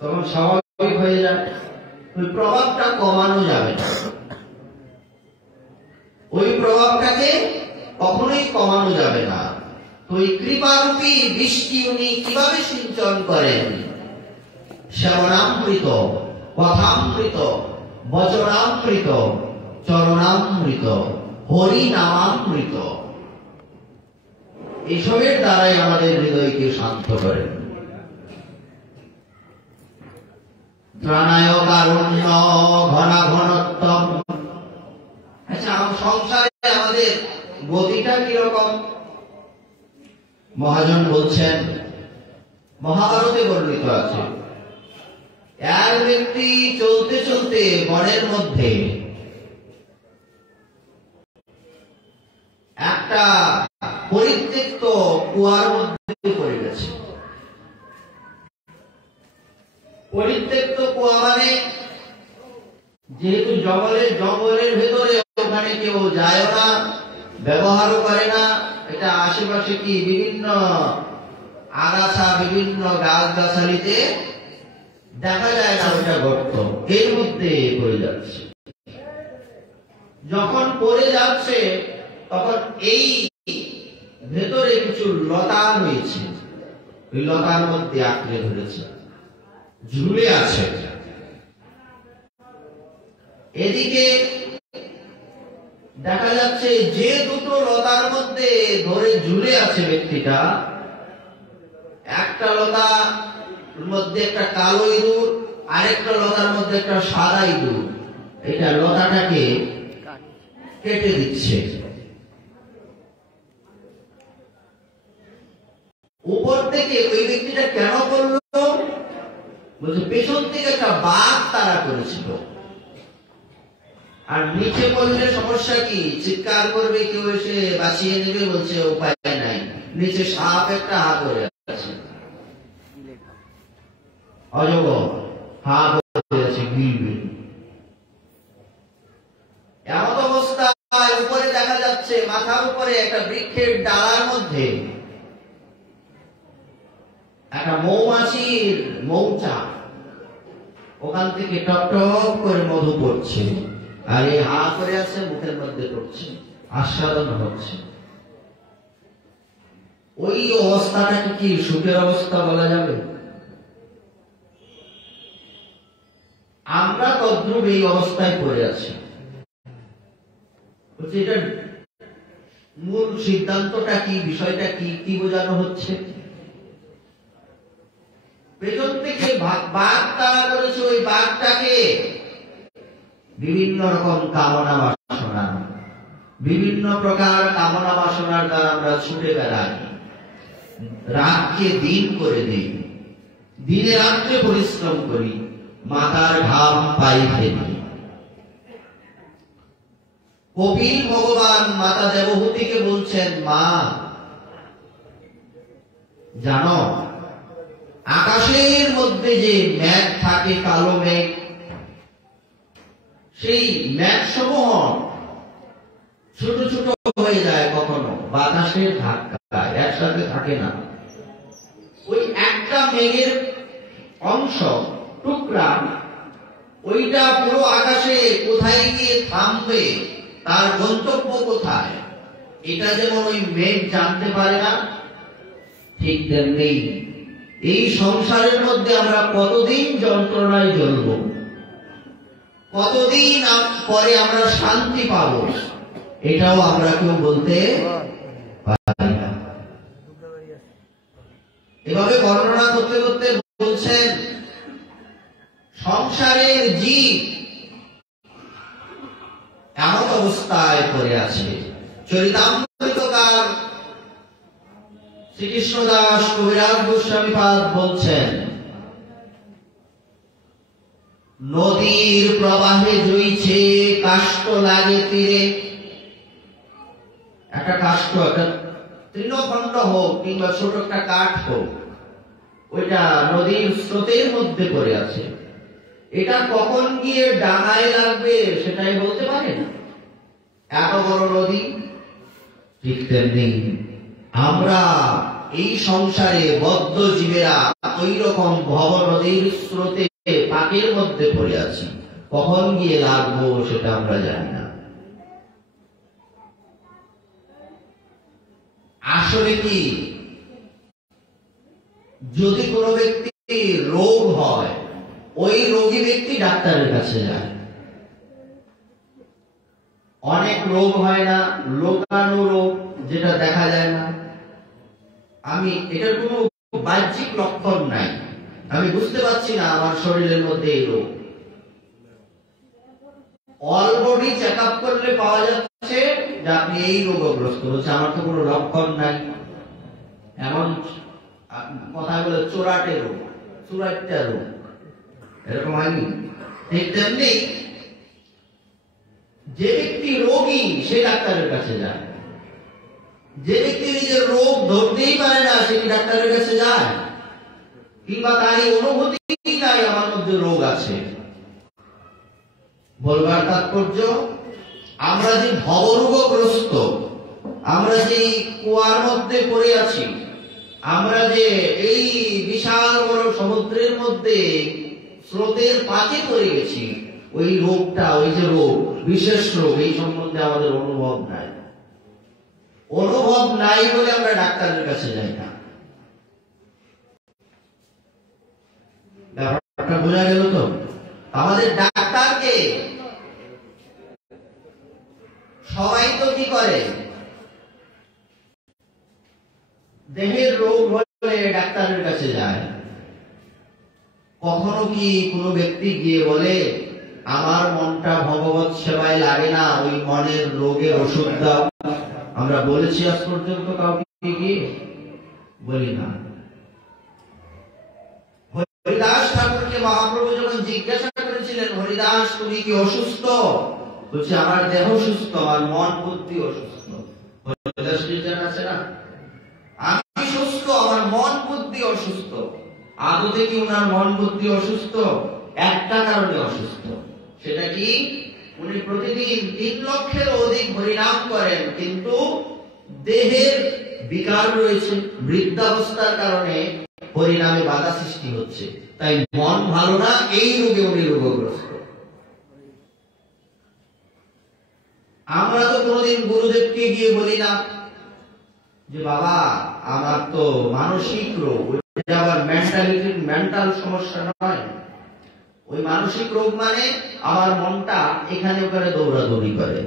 তখন স্বাভাবিক হয়ে যায়। ওই প্রভাবটা কমানো যাবে না। ওই প্রভাবটাকে কখনোই কমানো যাবে না। তো এই কৃপারূপী বৃষ্টি উনি কিভাবে সিঞ্চন করেন? শ্রবণামৃত, কথামৃত, বচনামৃত, চরণামৃত, হরিনামামৃত, এসবের দ্বারাই আমাদের হৃদয়কে শান্ত করেন। ত্রাণায় কারুণ্য ঘনাঘনত্বম। আচ্ছা, সংসারে আমাদের গতিটা কিরকম? মহাজন বলছেন, মহাভারতে বর্ণিত আছে, এক ব্যক্তি চলতে চলতে বনের মধ্যে একটা পরিত্যক্ত কুয়ার মধ্যে পড়ে গেছে। পরিত্যক্ত কুয়া মানে, যেহেতু জঙ্গলের ভেতরে, ওখানে কেউ যায় না, ব্যবহারও করে না। এটা আশেপাশে কি বিভিন্ন আগাছা, বিভিন্ন গাছগাছালিতে দেখা যায় না, ওটা গর্ত, এর মধ্যে পড়ে যাচ্ছে। যখন পড়ে যাচ্ছে, তখন এই ভেতরে কিছু লতা রয়েছে, ওই লতার মধ্যে আঁকড়ে ধরেছে, ঝুলে আছে। এদিকে দেখা যাচ্ছে যে দুটো লতার মধ্যে ধরে ঝুলে আছে ব্যক্তিটা, একটা লতার মধ্যে একটা কালো ইঁদুর, আরেকটা লতার মধ্যে একটা সাদা ইঁদুর, এটা লতাটাকে কেটে দিচ্ছে। উপর থেকে ওই ব্যক্তিটা কেন করলো? বলছে পেছন থেকে একটা বাঘ তারা করেছিল। আর নিচে পড়লে সমস্যা কি? চিৎকার করবে, কেউ এসে বাঁচিয়ে নেবে, বলছে উপায় নাই, নিচে সাপ একটা হা করে আছে, অজগর হা করে আছে, গিলবে। এমন অবস্থায় উপরে দেখা যাচ্ছে মাথার উপরে একটা বৃক্ষের ডালার মধ্যে একটা মৌমাছির মৌচাক, ওখান থেকে টপ টপ করে মধু পড়ছে, আর এই হা করে আছে, মুখের মধ্যে পড়ছে, আস্বাদন হচ্ছে। ওই অবস্থাটাকে কি সুখের অবস্থা বলা যাবে? আমরা তদ্রুপ এই অবস্থায় পড়ে আছি। এটার মূল সিদ্ধান্তটা কি, বিষয়টা কি, কি বোঝানো হচ্ছে? পেছন থেকে বাঘ তাড়া করেছে, ওই বাঘটাকে বিভিন্ন রকম কামনা বাসনা, বিভিন্ন প্রকার কামনা বাসনার দ্বারা আমরা ছুটে বেড়াই, রাতকে দিন করে দিই, দিনে রাত্রে পরিশ্রম করি, মাথার ঘাম পাই ফেলি। কপিল ভগবান মাতা দেবহূতিকে বলছেন, মা জানো আকাশের মধ্যে যে মেঘ থাকে, কালো মেঘ, সেই মেঘ সমূহ ছোট ছোট হয়ে যায়, কখনো বাতাসের ধাক্কায় একসাথে থাকে না। ওই একটা মেঘের অংশ, টুকরা, ওইটা পুরো আকাশে কোথায় গিয়ে থামবে, তার গন্তব্য কোথায়, এটা যেমন ওই মেঘ জানতে পারে না, ঠিক তেমনি এই সংসারের মধ্যে আমরা কতদিন যন্ত্রণায় জ্বলব, কতদিন পরে আমরা শান্তি পাব, এটাও আমরা কেউ বলতে পারি না। এভাবে বর্ণনা করতে করতে বলছেন, সংসারের জীব এমন অবস্থায় পড়ে আছে। চরিতামৃতকার শ্রীকৃষ্ণদাস কবিরাজ গোস্বামীপাদ বলছেন, নদীর প্রবাহে জইছে কাষ্ঠ লাগে তীরে। একটা কাষ্ঠ, একটা তৃণখণ্ড হোক কিংবা ছোট একটা কাঠ হোক, ওইটা নদীর স্রোতের মধ্যে পড়ে আছে, এটা কখন গিয়ে ডাঙায় লাগবে সেটাই বলতে পারে না, এত বড় নদী। ঠিক তেমনি আমরা এই সংসারে বদ্ধ জীবেরা ওই রকম ভব নদীর স্রোতে পাকের মধ্যে পড়ে আছি, কখন গিয়ে লাগবো সেটা আমরা জানি না। আসলে কি, যদি কোনো ব্যক্তি রোগ হয়, ওই রোগী ব্যক্তি ডাক্তারের কাছে যায়। অনেক রোগ হয় না, লোকানো রোগ, যেটা দেখা যায় না, আমি এটার কোনো বাহ্যিক লক্ষণ নাই, আমি বুঝতে পারছি না আমার শরীরের মধ্যে এই রোগ। অল বডি চেক আপ করলে পাওয়া যাচ্ছে যে আপনি এই রোগগ্রস্ত, হচ্ছে আমার তো কোনো লক্ষণ নাই। এমন কথা বলে চোরাটে রোগ, চুরাটটা রোগ, এরকম হয়নি। ঠিক তেমনি যে ব্যক্তি রোগী সে ডাক্তারের কাছে যায়, যে ব্যক্তি নিজের রোগ ধরতেই পারে না সে কি ডাক্তারের কাছে যায়? কিংবা তারই অনুভূতি নাই আমার মধ্যে রোগ আছে। বলবার তাৎপর্য, আমরা যে ভবরোগগ্রস্ত, আমরা যে কুয়ার মধ্যে পড়ে আছি, আমরা যে এই বিশাল বড় সমুদ্রের মধ্যে স্রোতের পাকে পড়ে গেছি, ওই রোগটা, ওই যে রোগ, বিশেষ রোগ, এই সম্বন্ধে আমাদের অনুভব নাই। অনুভব নাই বলে আমরা ডাক্তারের কাছে যাই না। ব্যাপারটা বোঝা গেল তো? আমাদের ডাক্তারকে সবাই তো কি করে, দেহের রোগ হলে ডাক্তারের কাছে যায়। কখনো কি কোনো ব্যক্তি গিয়ে বলে, আমার মনটা ভগবত সেবায় লাগে না, ওই মনের রোগের ওষুধ দাও? আমরা বলেছি আজ পর্যন্ত কাউকে গিয়ে? বলি না। হরিদাস ঠাকুরকে মহাপ্রভু যখন জিজ্ঞাসা করেছিলেন, হরিদাস তুমি কি অসুস্থ? বলছে আমার দেহ সুস্থ, আমার মন বুদ্ধি অসুস্থ। হরিদাস খ্রিস্টান আছে না, আমি সুস্থ, আমার মন বুদ্ধি অসুস্থ। আদতে কি ওনার মন বুদ্ধি অসুস্থ? একটা কারণে অসুস্থ, সেটা কি? উনি প্রতিদিন 3 লক্ষের অধিক হরিনাম করেন, কিন্তু দেহের বিকার রয়েছে, বৃদ্ধাবস্থার কারণে হরিনামে বাধা সৃষ্টি হচ্ছে, তাই মন ভালো না, এই রোগে উনি রোগগ্রস্ত। আমরা তো কোনোদিন গুরুদেবকে গিয়ে বলি না যে বাবা আমার তো মানসিক রোগ, ওইটা আবার মেন্টাল সমস্যা নয়। ওই মানসিক রোগ মানে আমার মনটা এখানে ওখানে দৌড়াদৌড়ি করে,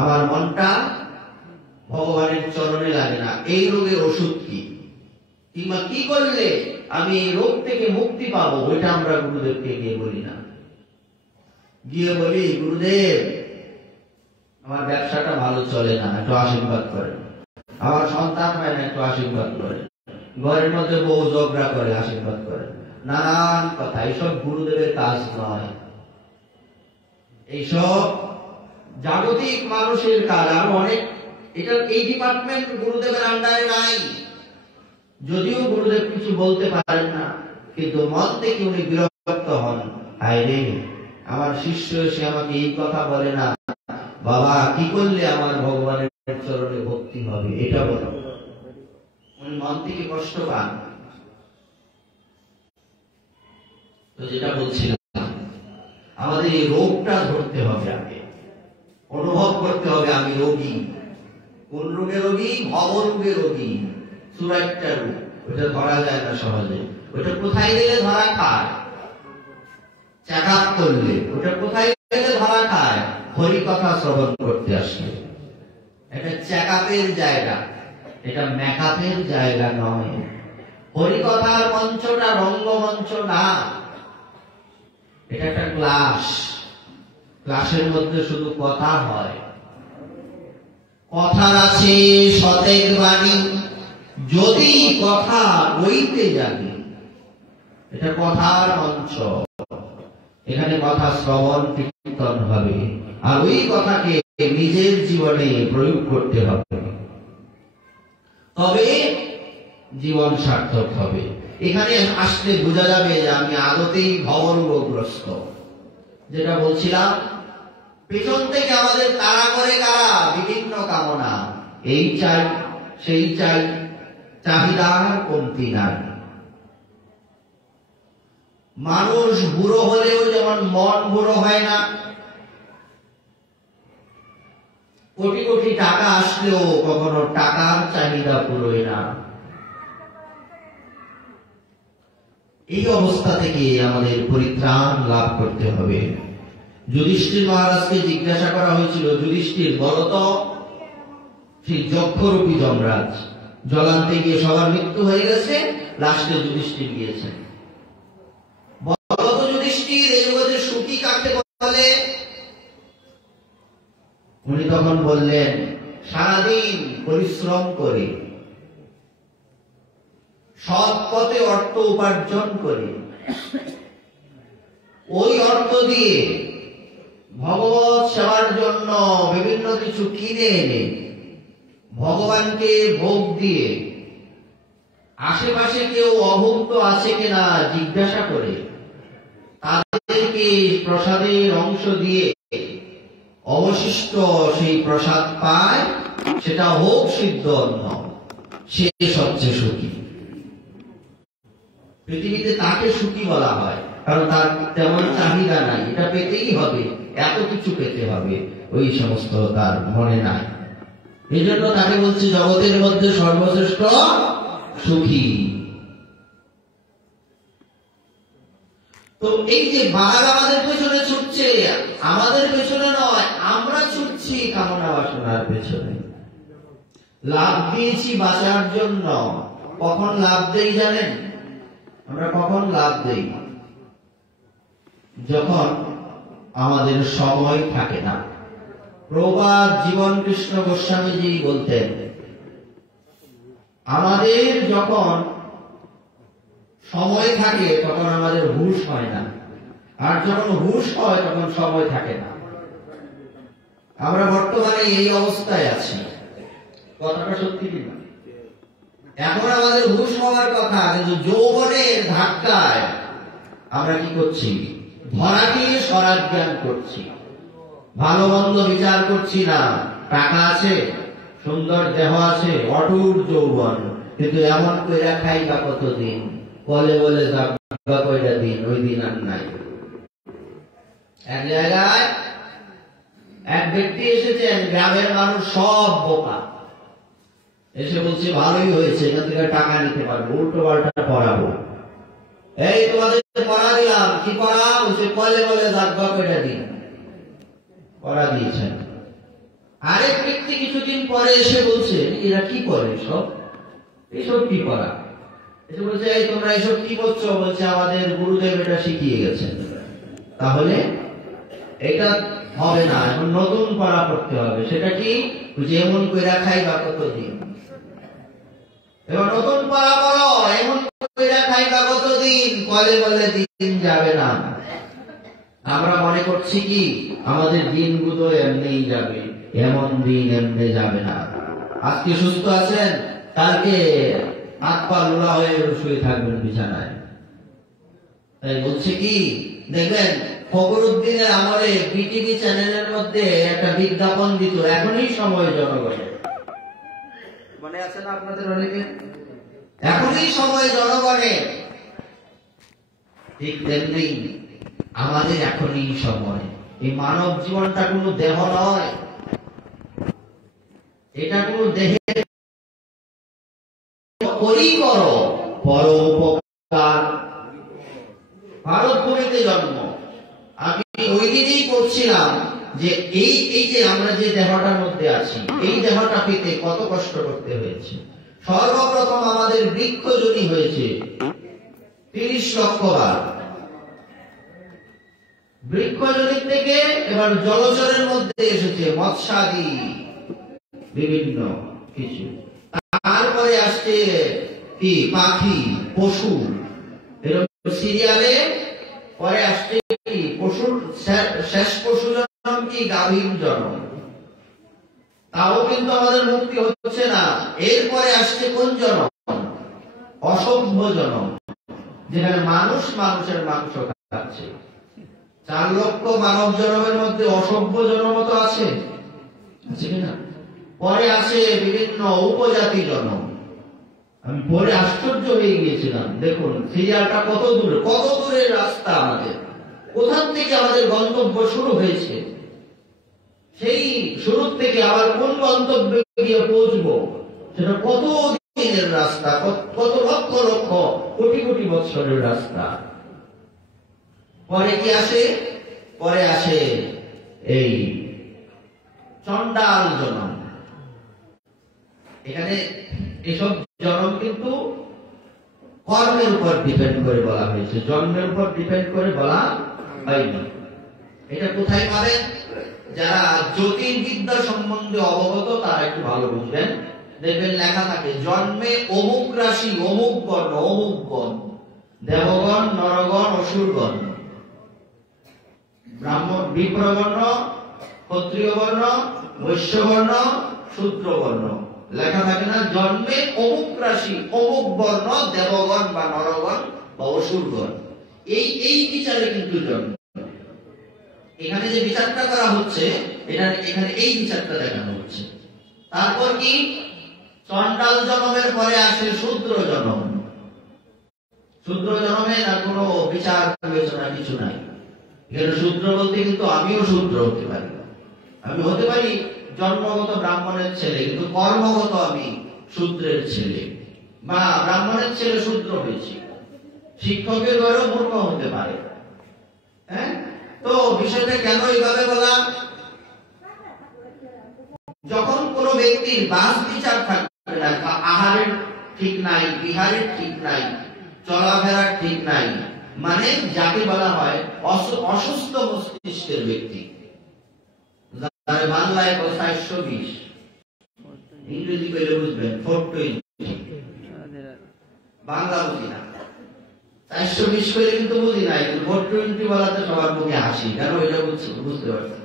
আমার মনটা ভগবানের চরণে লাগে না। এই রোগের ওষুধ কি, কিংবা কি করলে আমি এই রোগ থেকে মুক্তি পাবো, ওইটা আমরা গুরুদেবকে গিয়ে বলি না। গিয়ে বলি গুরুদেব আমার ব্যবসাটা ভালো চলে না, একটু আশীর্বাদ করেন। আমার সন্তান হয় না, একটু আশীর্বাদ করেন। ঘরের মধ্যে বউ ঝগড়া করে, আশীর্বাদ করেন। নানান কথা, এইসব গুরুদেবের কাজ নয়, এইসব জাগতিক মানুষের কাজ। আর অনেক এটা এই ডিপার্টমেন্ট গুরুদেবের আন্ডারে নাই, যদিও গুরুদেব কিছু বলতে পারেন না, কিন্তু মন থেকে উনি বিরক্ত হন। হায় রে, আমার শিষ্য এসে আমাকে এই কথা বলে না, বাবা কি করলে আমার ভগবানের চরণে ভক্তি হবে, এটা বলো। উনি মন থেকে কষ্ট পান। তো যেটা বলছিলাম, আমাদের এই রোগটা ধরতে হবে, আগে অনুভব করতে হবে আমি রোগী। কোন রোগে রোগী? ভব রোগে রোগী। চুরাইটা রোগ, ওটা ধরা যায় না সহজে। ওটা কোথায় গেলে ধরা খায়? চেক আপ করলে। ওটা কোথায় গেলে ধরা খায়? হরি কথা শ্রবণ করতে আসলে। এটা চেক আপের জায়গা, এটা মেকআপের জায়গা নয়। হরি কথার মঞ্চটা রঙ্গমঞ্চ না, এটা একটা ক্লাস। ক্লাসের মধ্যে শুধু কথা হয়। কথার আছে সতেজ বাণী, যদি কথা বইতে জানি। এটা কথার মঞ্চ, এখানে কথা শ্রবণ কীর্তন হবে, আর ওই কথাকে নিজের জীবনে প্রয়োগ করতে হবে, তবে জীবন সার্থক হবে। এখানে আসলে বোঝা যাবে যে আমি আদতেই ভবরোগগ্রস্ত। যেটা বলছিলাম, পেছন থেকে আমাদের তাড়া করে কারা? বিভিন্ন কামনা, এই চাই সেই চাই, চাহিদার কমতি নাই। মানুষ বুড়ো হলেও যেমন মন বুড়ো হয় না, কোটি কোটি টাকা আসলেও কখনো টাকার চাহিদা পুরোয় না। এই অবস্থা থেকে আমাদের পরিত্রাণ লাভ করতে হবে। যুধিষ্ঠির মহারাজকে জিজ্ঞাসা করা হয়েছিল, যুধিষ্ঠির বলতো, সেই যক্ষরূপী যমরাজ জলান্তে গিয়ে সবার মৃত্যু হয়ে গেছে, লাস্টে যুধিষ্ঠির গিয়েছেন। বলতো যুধিষ্ঠির, এই জগতে সুখী কাকে বলে? উনি তখন বললেন, সারাদিন পরিশ্রম করে সৎ পথে অর্থ উপার্জন করে ওই অর্থ দিয়ে ভগবত সেবার জন্য বিভিন্ন কিছু কিনে এনে ভগবানকে ভোগ দিয়ে আশেপাশে কেউ অভুক্ত আছে কিনা জিজ্ঞাসা করে তাদেরকে প্রসাদের অংশ দিয়ে অবশিষ্ট সেই প্রসাদ পায়, সেটা হোক সিদ্ধ অন্ন, সে সবচেয়ে সুখী। পৃথিবীতে তাকে সুখী বলা হয়, কারণ তার তেমন চাহিদা নাই, এটা পেতেই হবে, এত কিছু পেতে হবে, ওই সমস্ত তার মনে নাই। এই জন্য তাকে বলছে জগতের মধ্যে সর্বশ্রেষ্ঠ সুখী। তো এই যে বাঘ আমাদের পেছনে ছুটছে, আমাদের পেছনে নয়, আমরা ছুটছি কামনা বাসনার পেছনে। লাভ দিয়েছি বাঁচার জন্য। কখন লাভ দেই জানেন? আমরা কখন লাভ দেই? যখন আমাদের সময় থাকে না। প্রবাদ জীবন কৃষ্ণ গোস্বামীজি বলতেন, আমাদের যখন সময় থাকে তখন আমাদের হুঁশ হয় না, আর যখন হুঁশ হয় তখন সময় থাকে না। আমরা বর্তমানে এই অবস্থায় আছি, কথাটা সত্যি কিনা? এখন আমাদের হুঁশ হওয়ার কথা, কিন্তু যৌবনের ধাক্কায় আমরা কি করছি? ধরাকে স্বরাজ জ্ঞান করছি, ভালো মন্দ বিচার করছি না। টাকা আছে, সুন্দর দেহ আছে, অটুট যৌবন, কিন্তু এমন কইরা খাই বা কতদিন, বলে বলে যাবা কয়টা দিন, ওই দিন আর নাই। এক জায়গায় এক ব্যক্তি এসেছেন, গ্রামের মানুষ সব বোকা, এসে বলছে ভালোই হয়েছে, এখান থেকে টাকা নিতে পারবো, উল্টো পাল্টা পড়াবো। এই তোমাদের পড়া দিলাম, কি পড়া? বলছে বলে বলে যাবা কয়টা দিন, পড়া দিয়েছেন। আরেক ব্যক্তি কিছুদিন পরে এসে বলছে এরা কি করে, এসব কি করা? এসে বলছে এই তোমরা এসব কি করছো? বলছে আমাদের গুরুদেব এটা শিখিয়ে গেছেন। তাহলে এটা হবে না, এখন নতুন পড়া করতে হবে। সেটা কি? যেমন কইরা খাই বা কতদিন। এবার নতুন পড়া বলো, এমন কইরা খাই বা কতদিন, বলে বলে দিন যাবে না। আমরা মনে করছি কি আমাদের দিনগুলো এমনিই যাবে, এমন দিন এমনি যাবে না। আজকে সুস্থ আছেন, কালকে হাত পা লোলা হয়ে শুয়ে থাকবেন বিছানায়। তাই বলছে কি, দেখবেন ফখরুদ্দিনের আমলে বিটিভি চ্যানেলের মধ্যে একটা বিজ্ঞাপন দিত, এখনই সময় জনগণের। মনে আছে না আপনাদের অনেকে? এখনই সময় জনগণের। ঠিক তেমনি আমাদের এখনই সময়। এই মানব জীবনটা কোনো দেহ নয়, এটা কোনো দেহের করি করো পরোপকার। ভারত ভূমিতে জন্ম। আমি ওই দিনই করছিলাম যে এই যে আমরা যে দেহটার মধ্যে আছি, এই দেহটা পেতে কত কষ্ট করতে হয়েছে। সর্বপ্রথম আমাদের বৃক্ষজনী হয়েছে 30 লক্ষ বার। বৃক্ষজনী থেকে এবার জলচরের মধ্যে এসেছে মৎস্যাদি বিভিন্ন কিছু। তারপরে আসছে কি পাখি, পশু, এরকম সিরিয়ালে। পরে আসছে কি পশুর শেষ পশু জন্ম কি গাভীর জন্ম, তাও কিন্তু আমাদের মুক্তি হচ্ছে না। এরপরে আসছে কোন জন্ম? অসভ্য জন্ম, যেখানে মানুষ মানুষের মাংস খাচ্ছে। 4 লক্ষ মানব জন্মের মধ্যে অসভ্য জন্ম তো আছে কিনা? পরে আসে বিভিন্ন উপজাতি জন্ম। আমি পরে আশ্চর্য হয়ে গিয়েছিলাম, দেখুন সিরিয়ালটা কত দূরের রাস্তা, আমাদের কোথা থেকে আমাদের গন্তব্য শুরু হয়েছে, সেই শুরু থেকে আবার কোন গন্তব্যে গিয়ে পৌঁছবো, সেটা কত দিনের রাস্তা, কত লক্ষ লক্ষ কোটি কোটি বৎসরের রাস্তা। পরে কি আসে? পরে আসে এই চন্ডাল জন্ম। এখানে এসব জন্ম কিন্তু কর্মের উপর ডিপেন্ড করে বলা হয়েছে, জন্মের উপর ডিপেন্ড করে বলা হয়নি। এটা কোথায় পাবেন? যারা জ্যোতির্বিদ্যা সম্বন্ধে অবগত তারা একটু ভালো বুঝবেন। দেখবেন লেখা থাকে জন্মে অমুক রাশি, অমুক বর্ণ, অমুক গণ, দেবগণ, নরগণ, অসুরগণ, ব্রাহ্মণ, বিপ্রবর্ণ, ক্ষত্রিয় বর্ণ, বৈশ্যবর্ণ, শূদ্রবর্ণ। লেখা থাকে না জন্মে অমুক রাশি, অমুক বর্ণ, দেবগণ বা নরগণ বা অসুরগণ। এই বিচারে কিন্তু জন্ম। এখানে যে বিচারটা করা হচ্ছে, এখানে এই বিচারটা দেখানো হচ্ছে। তারপর কি? চন্ডাল জন্মের পরে আসে শূদ্র জন্ম। শূদ্র জন্মে না কোনো বিচার বিবেচনা কিছু নাই। এখানে শূদ্র বলতে কিন্তু আমিও শূদ্র হতে পারি, আমি হতে পারি জন্মগত ব্রাহ্মণের ছেলে, কিন্তু কর্মগত আমি শূদ্রের ছেলে, বা ব্রাহ্মণের ছেলে শূদ্র হয়েছি। শিক্ষকের ঘরেও মূর্খ হতে পারে। হ্যাঁ, তো বিষয়টা কেন এইভাবে বলা? যখন কোন ব্যক্তির বাস বিচার থাকবে না, আহারের ঠিক নাই, বিহারের ঠিক নাই, চলাফেরার ঠিক নাই, মানে যাকে বলা হয় অসুস্থ মস্তিষ্কের ব্যক্তি। বাংলায় 420, ইংরেজি পেলে বুঝবেন 420। বাংলা বুঝি না, 420 করে কিন্তু বুঝি নাই, 420 বলাতে সবার মুখে হাসি, কেন এটা বুঝতে পারছি।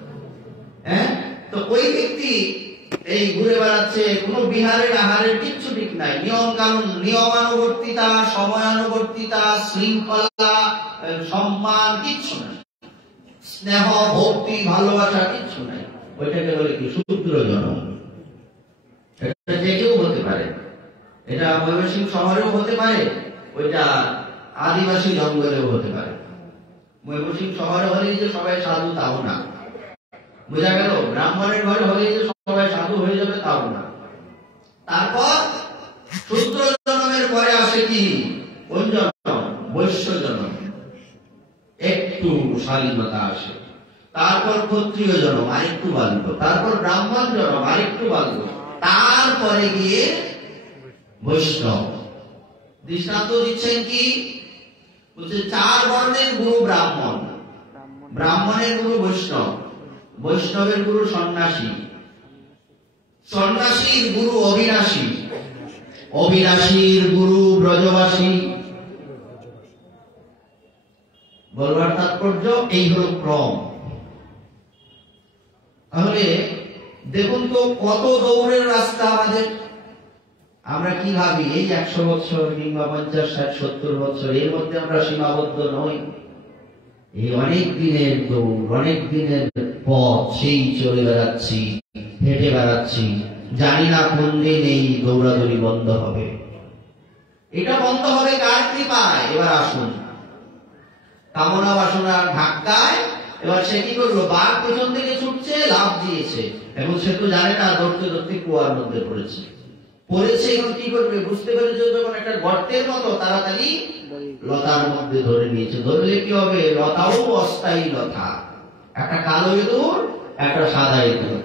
হ্যাঁ, তো ওই ব্যক্তি এই ঘুরে বেড়াচ্ছে, কোন বিহারের আহারের কিচ্ছু ঠিক নাই, নিয়ম কানুন, নিয়মানুবর্তিতা, সময়ানুবর্তিতা, শৃঙ্খলা, সম্মান কিচ্ছু নাই, স্নেহ, ভক্তি, ভালোবাসা কিচ্ছু নাই। ওইটাকে বলে কি শূদ্র জনম। এটা যে কেউ হতে পারে, এটা ময়মনসিংহ শহরেও হতে পারে, ওইটা আদিবাসী জঙ্গলেও হতে পারে। ময়মনসিংহ শহরে হলেই যে সবাই সাধু তাও না, বোঝা গেল। ব্রাহ্মণের ঘরে হলেই যে সবাই সাধু হয়ে যাবে তাও না। তারপর শূদ্র জন্মের পরে আসে কি কোন জন্ম? বৈশ্য জন্ম, একটু শালীনতা আসে। তারপর ক্ষত্রিয় জন্ম, আরেকটু বাল্য। তারপর ব্রাহ্মণ জন্ম, আরেকটু বাল্য। তারপরে গিয়ে বৈষ্ণব। দৃষ্টান্ত দিচ্ছেন কি? বলছে 4 বর্ণের গুরু ব্রাহ্মণ, ব্রাহ্মণের গুরু বৈষ্ণব, বৈষ্ণবের গুরু সন্ন্যাসী, সন্ন্যাসীর গুরু অবিনাশী, অবিনাশীর গুরু ব্রজবাসী। বলবার তাৎপর্য এই হল ক্রম। তাহলে দেখুন তো কত দৌড়ের রাস্তা আমাদের। আমরা কি ভাবি এই 100 বছর কিংবা 50, 60, 70 বছর এর মধ্যে আমরা সীমাবদ্ধ নই। এই অনেক দিনের দৌড়, অনেক দিনের পথ, সেই চলে বেড়াচ্ছি, হেঁটে বেড়াচ্ছি, জানি না কোন দিন এই দৌড়াদৌড়ি বন্ধ হবে। এটা বন্ধ হবে কার কৃপায়? এবার আসুন, কামনা বাসনার ধাক্কায় এবার সে কি করলো? বাঘ পেছন থেকে ছুটছে, লাফ দিয়েছে, এবং সে তো জানে না, দৌড়তে দৌড়তে কুয়ার মধ্যে পড়েছে। এখন কি করবে? বুঝতে পেরেছে যখন একটা গর্তের মতো, তাড়াতাড়ি লতার মধ্যে ধরে নিয়েছে। ধরলে কি হবে? লতাও অস্থায়ী লতা। একটা কালো ইঁদুর, একটা সাদা ইঁদুর।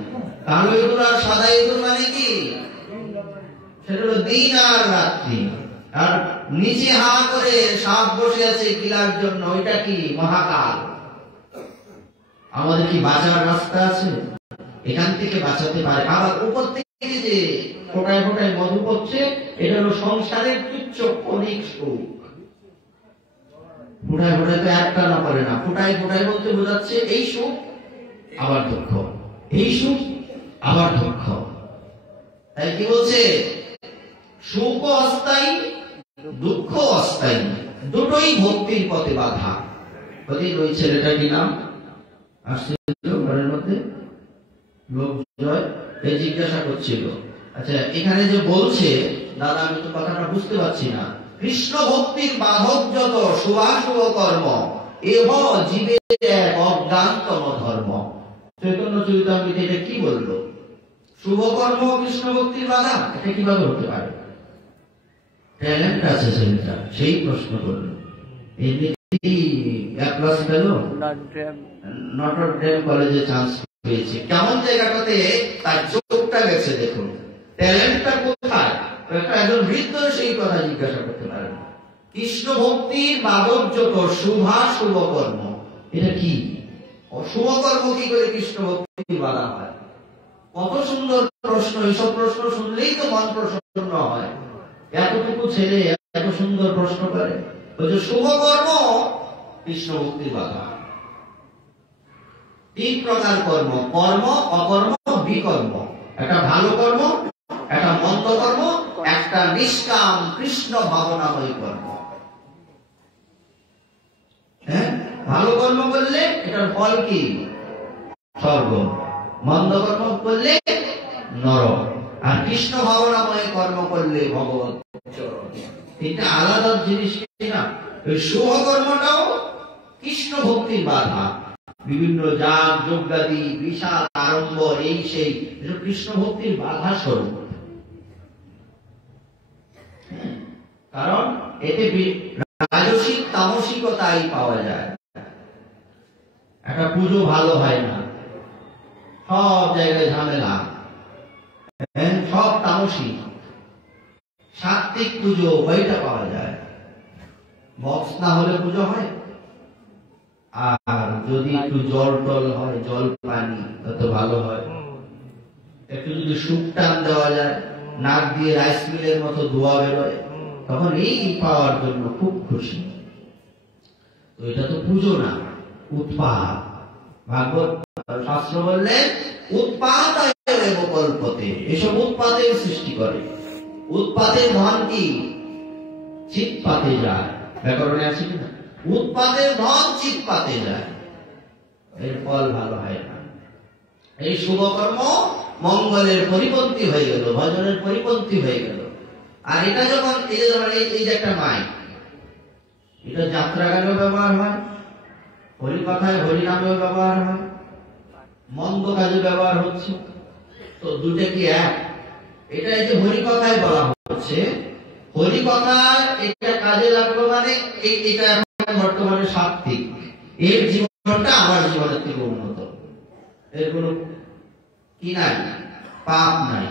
কালো ইঁদুর আর সাদা ইঁদুর মানে কি? সেটা হলো দিন আর রাত্রি। আর নিচে হা করে সাপ বসে আছে গিলার জন্য, ওইটা কি? মহাকাল। আমাদের কি বাঁচার রাস্তা আছে? এখান থেকে বাঁচাতে পারে। আবার উপর থেকে যে ফোটায় ফোটায় মধু পড়ছে, এটা হলো সংসারের তুচ্ছ অনেক সুখ। ফোটায় ফোটায় তো একটা না পারে না, ফোটায় ফোটায় বলতে বোঝাচ্ছে এই সুখ আবার দুঃখ, এই সুখ আবার দুঃখ। তাই কি বলছে? সুখ অস্থায়ী, দুঃখ অস্থায়ী, দুটোই ভক্তির পথে বাধা। ওই ছেলেটা কি নাম আসছিল ঘরের মধ্যে? লোকজয়। এই জিজ্ঞাসা করছিল, আচ্ছা এখানে যে বলছে, দাদা আমি তো কথাটা বুঝতে পারছি না। কৃষ্ণ ভক্তির বাধক যত শুভাশুভ কর্ম, এহ জীবের এক অজ্ঞানতম ধর্ম। চৈতন্য চরিতামৃতে এটা কি বললো? শুভ কর্ম কৃষ্ণ ভক্তির বাধা, এটা কিভাবে হতে পারে? ট্যালেন্ট আছে ছেলেটা, সেই প্রশ্ন করলো। এমনিতেই ক্লাস পেল, নটর ডেম কলেজে চান্স পেয়েছে। কেমন জায়গাটাতে তার চোখটা গেছে দেখুন, ট্যালেন্টটা কোথায়? একজন বৃদ্ধ সেই কথা জিজ্ঞাসা করতে পারেন। কৃষ্ণ ভক্তির বাধক যত শুভাশুভ কর্ম, এটা কি? অশুভ কর্ম কি করে কৃষ্ণ ভক্তির বাধা হয়? কত সুন্দর প্রশ্ন! এইসব প্রশ্ন শুনলেই তো মন প্রসন্ন হয়। এতটুকু ছেলে এত সুন্দর প্রশ্ন করে। বলছে শুভ কর্ম কৃষ্ণ ভক্তির বাধা। 3 প্রকার কর্ম: কর্ম, অকর্ম, বিকর্ম। একটা ভালো কর্ম, একটা মন্দ কর্ম, একটা নিষ্কাম কৃষ্ণ ভাবনাময় কর্ম। হ্যাঁ, ভালো কর্ম করলে এটার ফল কি? স্বর্গ। মন্দ কর্ম করলে নরক। আর কৃষ্ণ ভাবনাময় কর্ম করলে ভগবত চরণ। এটা আলাদা জিনিস না। ওই শুভ কর্মটাও কৃষ্ণ ভক্তির বাধা। বিভিন্ন যাগ যজ্ঞাদি বিশাল আরম্ভ, এই সেই কৃষ্ণ ভক্তির বাধা স্বরূপ। কারণ এতে রাজসিক তামসিকতাই পাওয়া যায়। একটা পুজো ভালো হয় না, সব জায়গায় ঝামেলা, সব তামসিক। সাত্বিক পুজো ওইটা পাওয়া যায়। বক্স না হলে পুজো হয়, আর যদি একটু জল টল হয়, জল পানি, তত ভালো হয়। একটু যদি সুপ টান দেওয়া যায়, নাক দিয়ে রাইস মিলের মতো ধোয়া বেরোয়, তখন এই পাওয়ার জন্য খুব খুশি। তো এটা তো পুজো না, উৎপাদ। ভাগবত শাস্ত্র বললেন উৎপাদায় কল্পতে, এসব উৎপাদের সৃষ্টি করে। উৎপাদের ধন কি? চিৎপাতে যায়। ব্যাকরণে আছে কিনা? উৎপাদের ধন চিৎপাতে যায়, এর ফল ভালো হয় না। এই শুভকর্ম মঙ্গলের পরিপন্থী হয়ে গেল, ভজনের পরিপন্থী হয়ে গেল। আর এটা যখন এই যে একটা মাইক, এটা যাত্রা গানেও ব্যবহার হয়, হরিকথায় হরিনামেও ব্যবহার হয়, মন্দ কাজে ব্যবহার হচ্ছে। তো দুটো কি এক? এটা এই যে হরিকথায় বলা হচ্ছে, হরিকথার এটা কাজে লাগলো মানে এটা বর্তমানে সাত্বিক, এর জীবনটা আমার জীবনের থেকে উন্নত, এর কোনো কি নাই, পাপ নাই।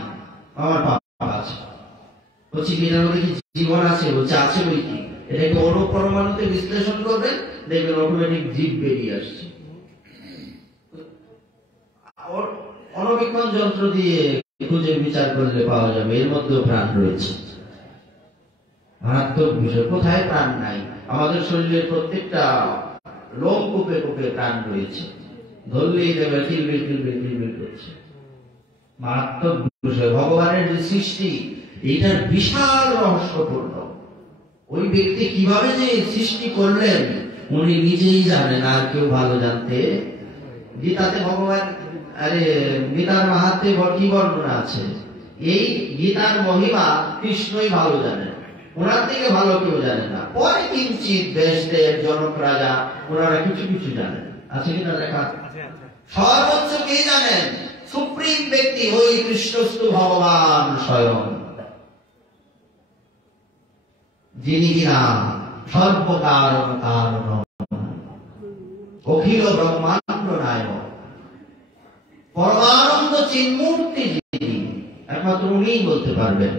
আমার পাপ আছে বলছি, এটার মধ্যে কি জীবন আছে? বলছে আছে। বই কি? এটাকে অনুপরমাণুতে বিশ্লেষণ করবেন, দেখবেন অটোমেটিক জীব বেরিয়ে আসছে। অণুবীক্ষণ যন্ত্র দিয়ে খুঁজে বিচার করলে পাওয়া যাবে এর মধ্যেও প্রাণ রয়েছে। মারাত্মক বিষয়, কোথায় প্রাণ নাই? আমাদের শরীরের প্রত্যেকটা লোম কূপে কূপে প্রাণ রয়েছে, ধরলেই দেবে কিলবিল কিলবিল কিলবিল করছে। মারাত্মক বিষয়। ভগবানের যে সৃষ্টি, এইটার বিশাল রহস্যপূর্ণ। ওই ব্যক্তি কিভাবে যে সৃষ্টি করলেন উনি নিজেই জানেন, আর কেউ ভালো জানতে। গীতাতে ভগবান, গীতার মাহাত্ম্যে কি বর্ণনা আছে? এই গীতার মহিমা কৃষ্ণই ভালো জানেন, ওনার থেকে ভালো কেউ জানে না। পরে কিঞ্চিত দেশদের জনক রাজা ওনারা কিছু কিছু জানেন, আছে কিনা লেখা? সর্বোচ্চ কে জানেন? সুপ্রিম ব্যক্তি ওই কৃষ্ণস্তু ভগবান স্বয়ং, যিনি কিনা সর্বকারণ কারণ, অখিল ব্রহ্মাণ্ড নায়ক, পরমানন্দ চিন্মূর্তি যিনি, একমাত্র উনিই বলতে পারবেন।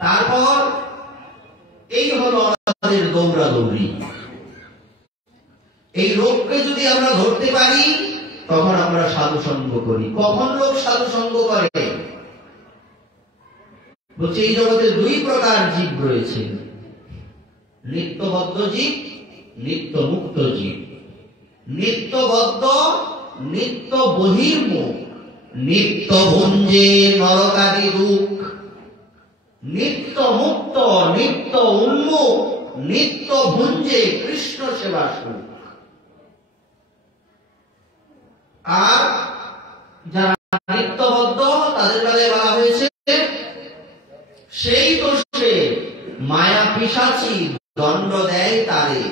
তারপর এই হলো আমাদের দৌড়াদৌড়ি। এই রোগকে যদি আমরা ধরতে পারি তখন আমরা সাধু সঙ্গ করি। কখন লোক সাধু সঙ্গ করে? বলছে এই জগতে দুই প্রকার জীব রয়েছে, নিত্যবদ্ধ জীব, নিত্য মুক্ত জীব। নিত্যবদ্ধ, নিত্য বহির্মুখ, নিত্য ভুঞ্জে নরকাদি দুঃখ। নিত্য মুক্ত, নিত্য উন্মুখ, নিত্য ভুঞ্জে কৃষ্ণ সেবা সুখ। আর যারা নিত্যবদ্ধ তাদের বেলায় বলা হয়েছে সেই দোষে মায়া পিশাচী দণ্ড দেয় তারে,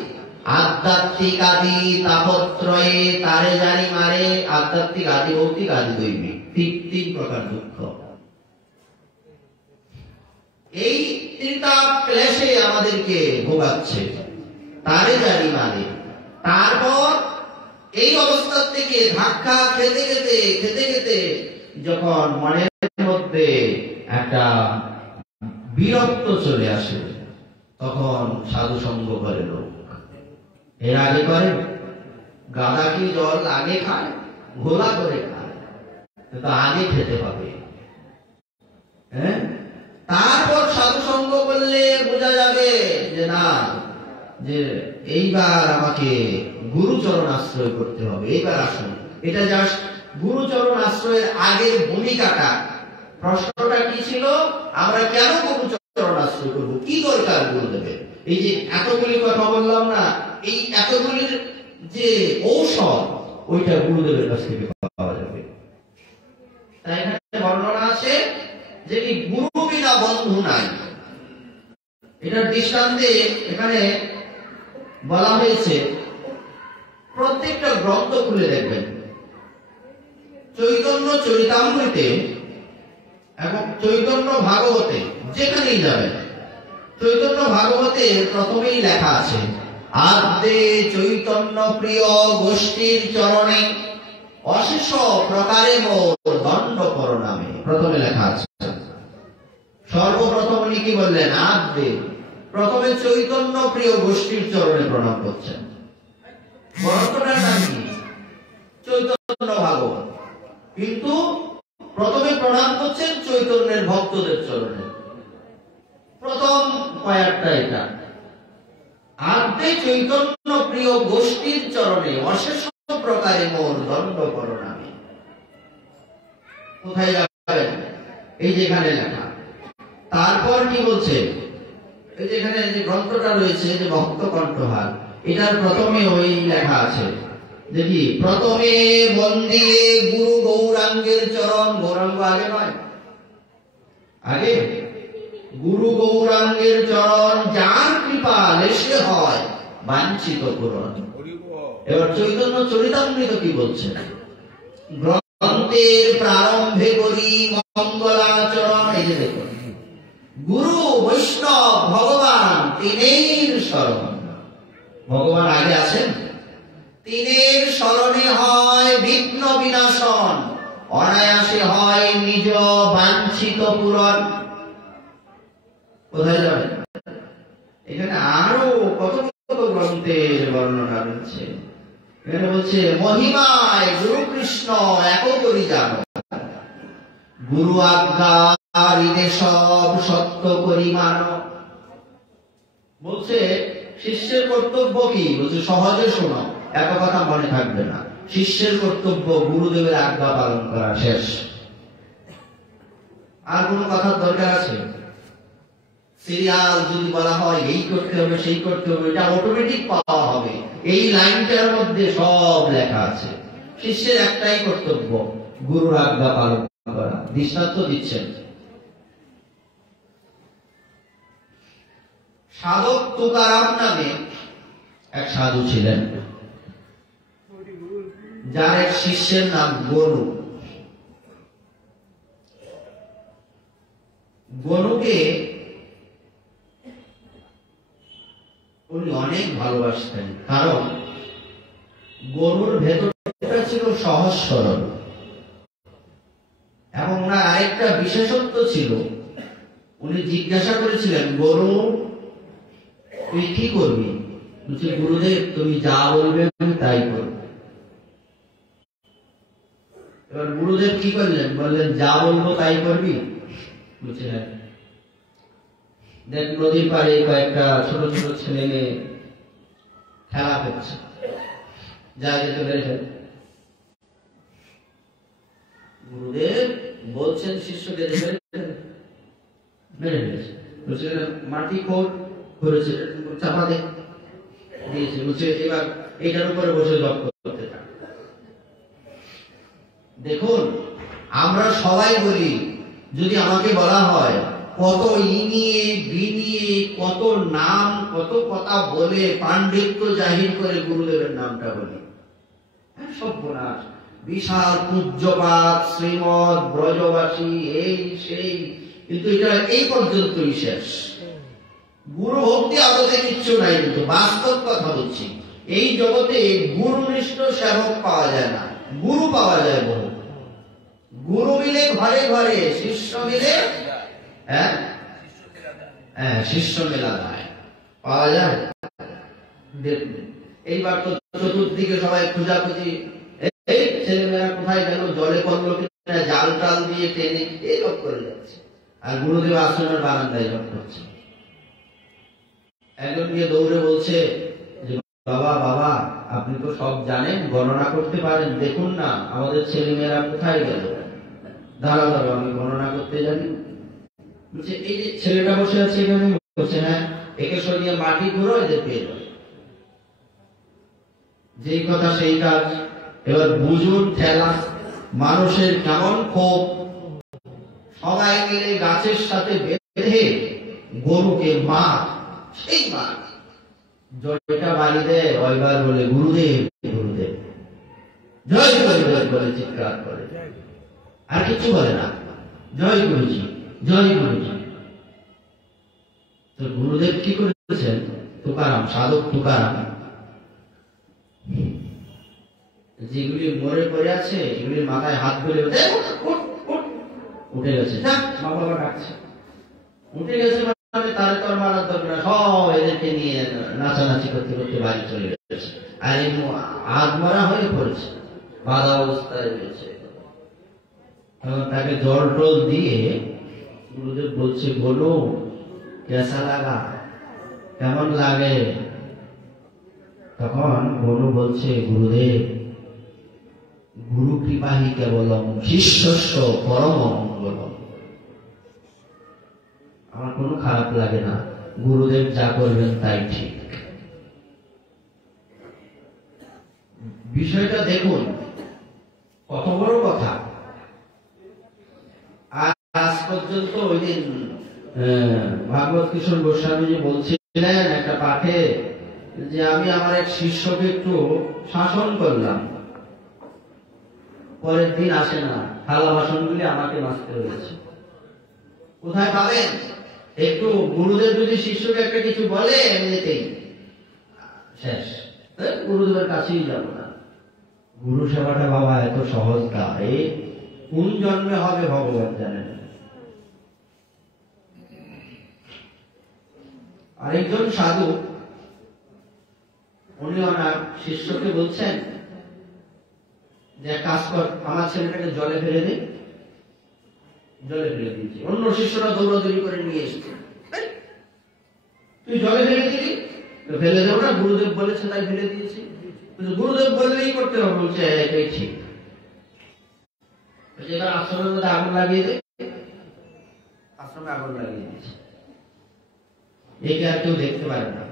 আধ্যাত্মিক আদি তাপত্রয়ে তারে জানি মারে। আধ্যাত্মিক আদি ভৌতিক আদি দৈবিক, তিন প্রকার দুঃখ। এই তিনটা ক্লেশে আমাদেরকে ভোগাচ্ছে, তারে জানি মারে। তারপর এই অবস্থা থেকে ধাক্কা খেতে খেতে খেতে খেতে যখন মনের মধ্যে একটা বিরক্ত চলে আসে তখন সাধু সঙ্গ করে লোক। এর আগে করে গাদা কি জল আগে খায়, ঘোলা করে খায়, কিন্তু আগে খেতে হবে। হ্যাঁ, তারপর সাধু সঙ্গ করলে বোঝা যাবে যে না, যে এইবার আমাকে গুরুচরণ আশ্রয় করতে হবে। এইবার আসুন, এটা জাস্ট গুরুচরণ আশ্রয়ের আগের ভূমিকাটা। প্রশ্নটা কি ছিল? আমরা কেন গুরুচরণ আশ্রয় করবো? কি দরকার গুরুদেবের? এই যে এতগুলি কথা বললাম না, এই এতগুলির যে ঔষধ ওইটা গুরুদেবের কাছ থেকে পাওয়া যাবে। তাই এখানে বর্ণনা আছে যে কি গুরু বিনা বন্ধু নাই। এটার দৃষ্টান্তে এখানে বলা হয়েছে, প্রত্যেকটা গ্রন্থ খুলে দেখবেন, চৈতন্য চরিতামৃতে এবং চৈতন্য ভাগবতে যেখানেই যাবেন, চৈতন্য ভাগবতে প্রথমেই লেখা আছে আদ্যে চৈতন্য প্রিয় গোষ্ঠীর চরণে অশেষ প্রকারে মোর দণ্ড করনামে। প্রথমে লেখা আছে। সর্বপ্রথম উনি কি বললেন? আদ্যে, প্রথমে চৈতন্য প্রিয় গোষ্ঠীর চরণে প্রণাম করছেন। গ্রন্থটার নাম কি? চৈতন্য ভাগবত, কিন্তু প্রথমে প্রণাম করছেন চৈতন্যের ভক্তদের চরণে। কয়েকটা এটা আদ্যে চৈতন্য প্রিয় গোষ্ঠীর চরণে অশেষ প্রকারে মোর দণ্ড করোনামে। কোথায় যাবেন? এই যেখানে লেখা। তারপর কি বলছে? এই যেখানে যে গ্রন্থটা রয়েছে যে ভক্ত কণ্ঠহার, এটার প্রথমে ওই লেখা আছে দেখি, প্রথমে বন্দিয়ে গুরু গৌরাঙ্গের চরণ। গৌরাঙ্গ আগে নয়, আগে গুরু গৌরাঙ্গের চরণ, যার কৃপা লেশে হয় বাঞ্ছিত পূরণ। এবার চৈতন্য চরিতামৃত কি বলছে? গ্রন্থের প্রারম্ভে করি মঙ্গলাচরণ। এই যে দেখুন, গুরু বৈষ্ণব ভগবান তিনের শরণ। ভগবান আগে আছেন, তিনের শরণে হয় বিঘ্ন বিনাশন, অনায়াসে হয় নিজ বাঞ্ছিত পূরণ। কোথায় যাবেন? এখানে আরো কত কত গ্রন্থের বর্ণনা রয়েছে। এখানে বলছে মহিমায় গুরু কৃষ্ণ এক করি জানো, গুরু আজ্ঞা হৃদে সব সত্য করি মানো। বলছে শিষ্যের কর্তব্য কি? বলছে সহজে শোনো, এত কথা মনে থাকবে না। শিষ্যের কর্তব্য গুরুদেবের আজ্ঞা পালন করা, শেষ। আর কোন কথার দরকার আছে? সিরিয়াল যদি বলা হয় এই করতে হবে সেই করতে হবে, এটা অটোমেটিক পাওয়া হবে। এই লাইনটার মধ্যে সব লেখা আছে। শিষ্যের একটাই কর্তব্য, গুরুর আজ্ঞা পালন করা। দৃষ্টান্ত দিচ্ছেন, সাধক তুকারাম নামে এক সাধু ছিলেন, যার এক শিষ্যের নাম গনু। গনুকে উনি অনেক ভালোবাসতেন, কারণ গরুর ভেতরটা ছিল সহজ সরল, এবং ওনার আরেকটা বিশেষত্ব ছিল, উনি জিজ্ঞাসা করেছিলেন, গরু তুই কি করবি? বলছে, গুরুদেব তুমি যা বলবে আমি তাই করব। এবার গুরুদেব কি করলেন? বললেন যা বলবো তাই করবি? বলছে হ্যাঁ। দেখ নদীর পাড়ে কয়েকটা ছোট ছোট ছেলে মেয়ে খেলা করছে, যা যেতে পেরেছে। গুরুদেব বলছেন শিষ্যকে মেরে ফেলেছে। বলছে মাটি করেছে, চাপা দিয়েছে। বলছে এবার এটার উপরে বসে জপ করতে থাক। দেখুন, আমরা সবাই বলি, যদি আমাকে বলা হয় কত ই নিয়ে বি নিয়ে কত নাম কত কথা বলে পাণ্ডিত্য জাহির করে গুরুদেবের নামটা বলি, সর্বনাশ। বিশাল পূজ্যপাত, শ্রীমদ, ব্রজবাসী, এই সেই, কিন্তু এটা এই পর্যন্তই শেষ। গুরু ভক্তি আদতে কিচ্ছু নাই। কিন্তু বাস্তব কথা বলছি, এই জগতে গুরুনিষ্ঠ সেবক পাওয়া যায় না, গুরু পাওয়া যায় বহু। গুরু মিলে ঘরে ঘরে, শিষ্য মিলে শিষ্য মেলা যায়, পাওয়া যায়। এইবার তো চতুর্দিকে সবাই খোঁজাখুঁজি, এই ছেলেমেয়েরা কোথায় গেল, জলে পড়লো কিনা, জাল টাল দিয়ে টেনে এই জব করে যাচ্ছে, আর গুরুদেব আশ্রমের বারান্দায় জব করছে। একজন গিয়ে দৌড়ে বলছে যে বাবা বাবা আপনি তো সব জানেন, গণনা করতে পারেন, দেখুন না আমাদের ছেলেমেয়েরা কোথায় গেল। দাঁড়াও দাঁড়াও, আমি গণনা করতে জানি। বলছে এই যে ছেলেটা বসে আছে এখানে, বলছে হ্যাঁ, একে সরিয়ে মাটি ঘুরো, এদের পেয়ে যাবে। যেই কথা সেই কাজ। এবার বুঝুন ঠেলা, মানুষের কেমন ক্ষোভ। সবাই মিলে গাছের সাথে বেঁধে গরুকে মার, সেই মার জয়টা বাড়ি দেয়। ওইবার বলে গুরুদেব গুরুদেব, জয় গুরুদেব বলে চিৎকার করে, আর কিছু বলে না। জয় গুরুজি, জয় গুরুজি। তো গুরুদেব কি করেছেন? তুকারাম, সাধক তুকারাম, যেগুলি মরে পড়ে আছে এগুলির মাথায় হাত ধরে উঠে গেছে, মা বাবা ডাকছে, উঠে গেছে মানে তার তো মারার দরকার, সব এদেরকে নিয়ে নাচানাচি করতে করতে বাড়ি চলে গেছে। আর আধমরা হয়ে পড়েছে, বাধা অবস্থায় রয়েছে। তাকে জল টল দিয়ে গুরুদেব বলছে, বলো কেসা লাগা, কেমন লাগে? তখন বনু বলছে, গুরুদেব, গুরু কৃপাহি কেবলম শিষ্যস্য পরম মঙ্গলম। আমার কোনো খারাপ লাগে না, গুরুদেব যা করবেন তাই ঠিক। বিষয়টা দেখুন কত বড় কথা। আজ পর্যন্ত ওই দিন ভাগবত কিশোর গোস্বামীজি বলছিলেন একটা পাঠে যে আমি আমার এক শিষ্যকে একটু শাসন করলাম, পরের দিন আসে না, থালা বাসনগুলি আমাকে মাজতে হয়েছে। কোথায় পাবেন? একটু গুরুদেব যদি শিষ্যকে একটা কিছু বলে এমনিতেই শেষ, গুরুদেবের কাছেই যাব না। গুরু সেবাটা বাবা এত সহজ না, এই কোন জন্মে হবে ভগবান জানেন। আরেকজন সাধু, উনি ওনার শিষ্যকে বলছেন যে কাজ কর, আমার ছেলেটাকে জলে ফেলে দে। জলে ফেলে দিয়েছে। অন্য শিষ্যরা দৌড়াদৌড়ি করে নিয়ে এসছে, তুই জলে ফেলে দিলি? ফেলে দেবো না, গুরুদেব বলেছে তাই ফেলে দিয়েছি। গুরুদেব বললেই করতে হবে। বলছে এটাই ঠিক। এবার আশ্রমের মধ্যে আগুন লাগিয়ে দে। আশ্রমে আগুন লাগিয়ে দিয়েছে। একে আর কেউ দেখতে পারে না।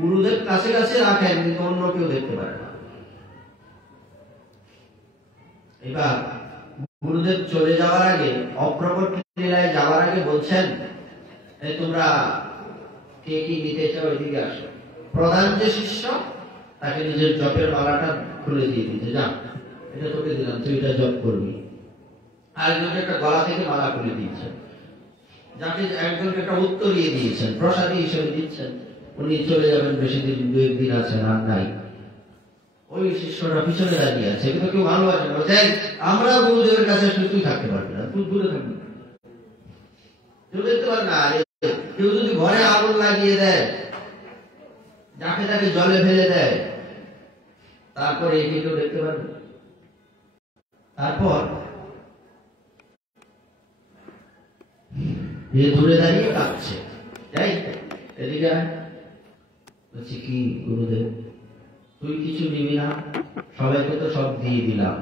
গুরুদেব কাছে কাছে রাখেন, কিন্তু অন্য কেউ দেখতে পারে না। এবার গুরুদেব চলে যাওয়ার আগে, অপ্রকট লীলায় যাওয়ার আগে বলছেন, তোমরা কে কি নিতে চাও এদিকে আসো। প্রধান যে শিষ্য, তাকে নিজের জপের মালাটা খুলে দিয়ে দিতে, যা এটা তোকে দিলাম, তুই এটা জপ করবি। আরেকজনকে একটা গলা থেকে মালা খুলে দিয়েছেন, যাকে একজনকে একটা উত্তরিয়ে দিয়েছেন, প্রসাদী হিসেবে দিচ্ছেন। উনি চলে যাবেন, বেশি দিন, 2-1 দিন আছেন, আর নাই। ওই শিষ্যটা পিছনে দাঁড়িয়ে আছে, কিন্তু কেউ ভালোবাসে না। আমরা গুরুদেবের কাছে আসলে তুই থাকতে পারবি না, তুই দূরে থাকবি, কেউ দেখতে পারে না। কেউ যদি ঘরে আগুন লাগিয়ে দেয়, যাকে তাকে জলে ফেলে দেয়, তারপরে একে কেউ দেখতে পারবে? তারপর দূরে দাঁড়িয়ে কাঁদছে, যাই এদিকে বলছি, কি গুরুদেব তুই কিছু নিবি না? সবাইকে তো সব দিয়ে দিলাম।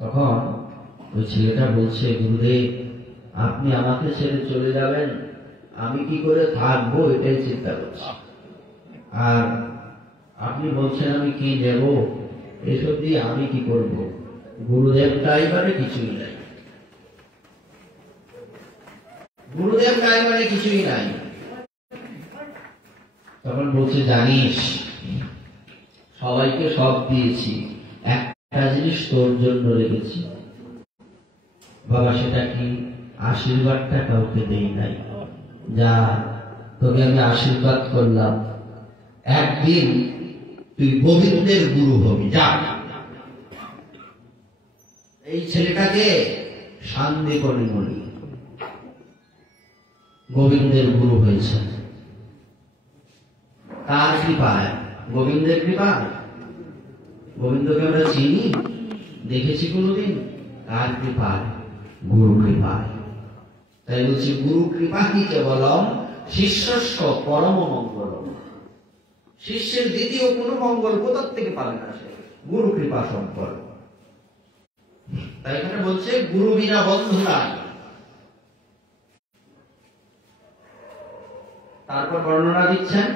তখন ওই ছেলেটা বলছে, গুরুদেব আপনি আমাকে ছেড়ে চলে যাবেন, আমি কি করে থাকবো এটাই চিন্তা করছি। আর আপনি বলছেন আমি কি নেব, এসব দিয়ে আমি কি করব? গুরুদেব টাইবারে কিছুই নাই, গুরুদেব টাইবারে কিছুই নাই। তখন বলছে, জানিস সবাইকে সব দিয়েছি, একটা জিনিস তোর জন্য রেখেছি। বাবা সেটা কি? আশীর্বাদটা কাউকে দেই নাই। যা, তোকে আমি আশীর্বাদ করলাম, একদিন তুই গোবিন্দের গুরু হবি, যা। এই ছেলেটাকে শান্তিকরী বলি, গোবিন্দের গুরু হয়েছে। কার কৃপায়? গোবিন্দের কৃপা। গোবিন্দকে আমরা চিনি, দেখেছি কোনদিন? কার কৃপায়? গুরু কৃপায়। তাই বলছি, গুরু কৃপা কি কেবলম শিষ্যস্য পরম মঙ্গলম। শিষ্যের দ্বিতীয় কোন মঙ্গল কোথার থেকে পাবে না, সে গুরু কৃপা সম্পর্ক। তাই এখানে বলছে, গুরু বিনা বন্ধু নাই। তারপর বর্ণনা দিচ্ছেন,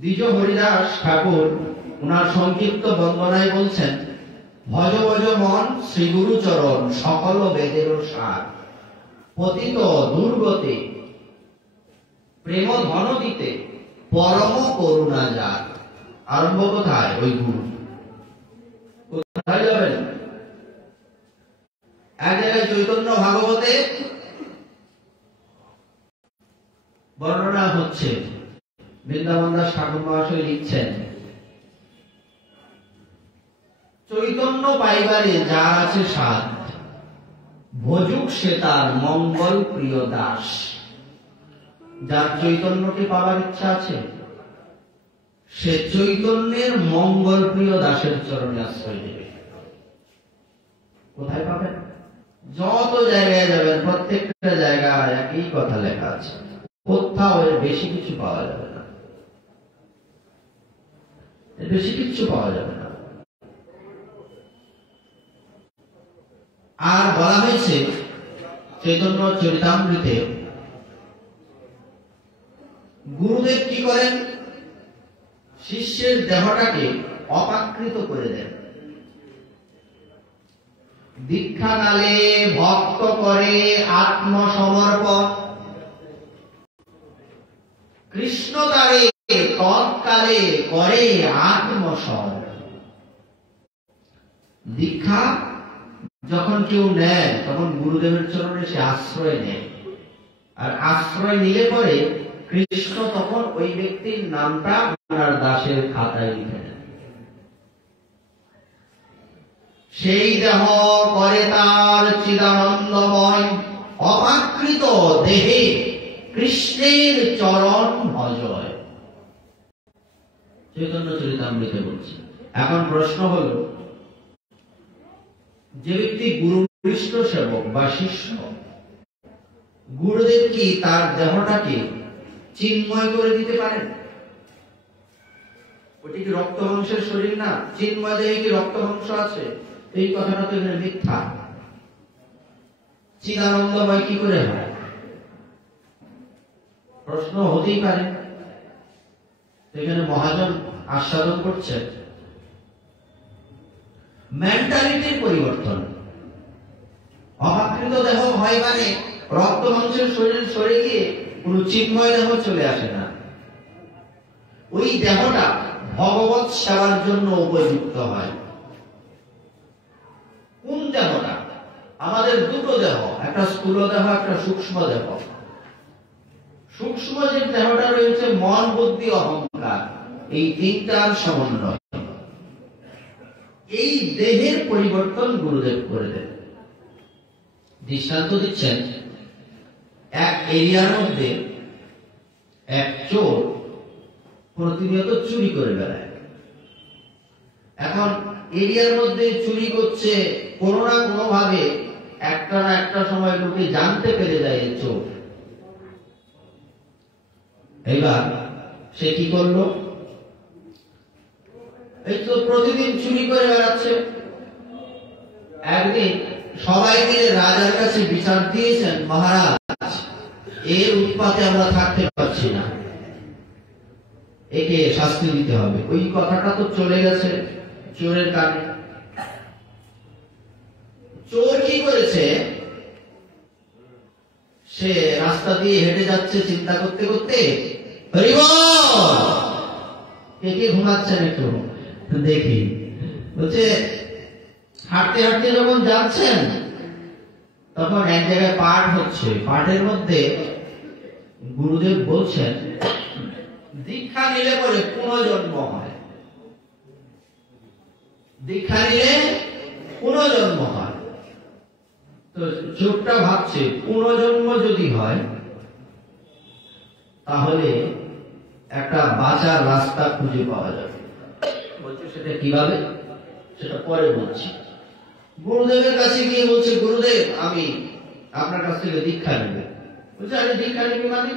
দ্বিজ হরিদাস ঠাকুর ওনার সংক্ষিপ্ত বন্দনায় বলছেন, ভজ ভজ মন শ্রী গুরু চরণ, সকল বেদের সার, পতিত দুর্গতে প্রেম ধন দিতে, পরম করুণা যার। আরম্ভ কোথায়? ওই গুরু। কোথায় যাবেন? এক জায়গায় চৈতন্য ভাগবতে বর্ণনা হচ্ছে, বৃন্দাবন দাস ঠাকুর মহাশয় লিখছেন, চৈতন্য পাইবারে যার আছে সাধ, ভজুক সে তার মঙ্গল প্রিয় দাস। যার চৈতন্যকে পাওয়ার ইচ্ছা আছে, সে চৈতন্যের মঙ্গল প্রিয় দাসের চরণে আশ্রয় দেবে। কোথায় পাবেন? যত জায়গায় যাবেন প্রত্যেকটা জায়গায় একই কথা লেখা আছে, কোথাও এর বেশি কিছু পাওয়া যাবে না, এর বেশি কিছু পাওয়া যাবে না। আর বলা হয়েছে চৈতন্য চরিতামৃতে, গুরুদেব কি করেন, শিষ্যের দেহটাকে অপাকৃত করে দেন। দীক্ষাকালে ভক্ত করে আত্মসমর্পণ, কৃষ্ণ তারে তৎকালে করে আত্মসমর্পণ। দীক্ষা যখন কেউ নেয় তখন গুরুদেবের চরণে সে আশ্রয় নেয়, আর আশ্রয় নিলে পরে কৃষ্ণ তখন ওই ব্যক্তির নামটা ওনার দাসের খাতায় লিখে দেন। সেই দেহ করে তার চিদানন্দময়, অপাকৃত দেহে কৃষ্ণের চরণ ভজয়। চৈতন্য চরিতামৃতে বলছে। এখন প্রশ্ন হল, যে ব্যক্তি গুরু কৃষ্ণ সেবক বা শিষ্য, গুরুদেব কি তার দেহটাকে চিন্ময় করে দিতে পারেন? ওটি কি রক্ত মাংসের শরীর না? চিন্ময় দেহে কি রক্ত মাংস আছে? এই কথাটা তো এখানে মিথ্যা। চিদানন্দময় কি করে হয়? প্রশ্ন হতেই পারে। এখানে মহাজন আস্বাদন করছেন মেন্টালিটির পরিবর্তন। অপাকৃত দেহ হয় মানে রক্ত মাংসের শরীর সরে গিয়ে কোন চিন্ময় দেহ চলে আসে না। ওই দেহটা ভগবত সেবার জন্য উপযুক্ত হয়। কোন দেহটা? আমাদের দুটো দেহ, একটা স্থূল দেহ, একটা সূক্ষ্ম দেহ। সূক্ষ্ম যে দেহটা রয়েছে মন, বুদ্ধি, অহংকার, এই তিনটার সমন্বয়। এই দেহের পরিবর্তন গুরুদেব করে দেন। দৃষ্টান্ত দিচ্ছেন, এক এরিয়ার মধ্যে এক চোর প্রতিনিয়ত চুরি করে বেড়ায়। এখন এরিয়ার মধ্যে চুরি করছে, কোনো না কোনো ভাবে একটা না একটা সময় লোকে জানতে পেরে যায় চোর। এবার সে কি করলো? এই তো প্রতিদিন চুরি করে বেড়াচ্ছে। একদিন সবাই মিলে রাজার কাছে বিচার দিয়েছেন, মহারাজ, এর উৎপাতে আমরা থাকতে পারছি না, একে শাস্তি দিতে হবে। ওই কথাটা তো চলে গেছে চোরের কানে। চোর কি করেছে? সে রাস্তা দিয়ে হেঁটে যাচ্ছে, চিন্তা করতে করতে, কে ঘুমাচ্ছেন একটু দেখি, বলছে হাঁটতে হাঁটতে যখন যাচ্ছেন তখন এক জায়গায় পাঠ হচ্ছে। পাঠের মধ্যে গুরুদেব বলছেন, দীক্ষা নিলে পরে পুনর্জন্ম হয়, দীক্ষা নিলে পুনর্জন্ম হয়। তো চোরটা ভাবছে, পুনর্জন্ম যদি হয় তাহলে একটা বাঁচার রাস্তা খুঁজে পাওয়া যাবে। বলছে সেটা কিভাবে? সেটা পরে বলছি। গুরুদেবের কাছে গিয়ে বলছে, গুরুদেব, আমি আপনার কাছ থেকে দীক্ষা নেব। বলছে, আরে দীক্ষা নিবি মানে?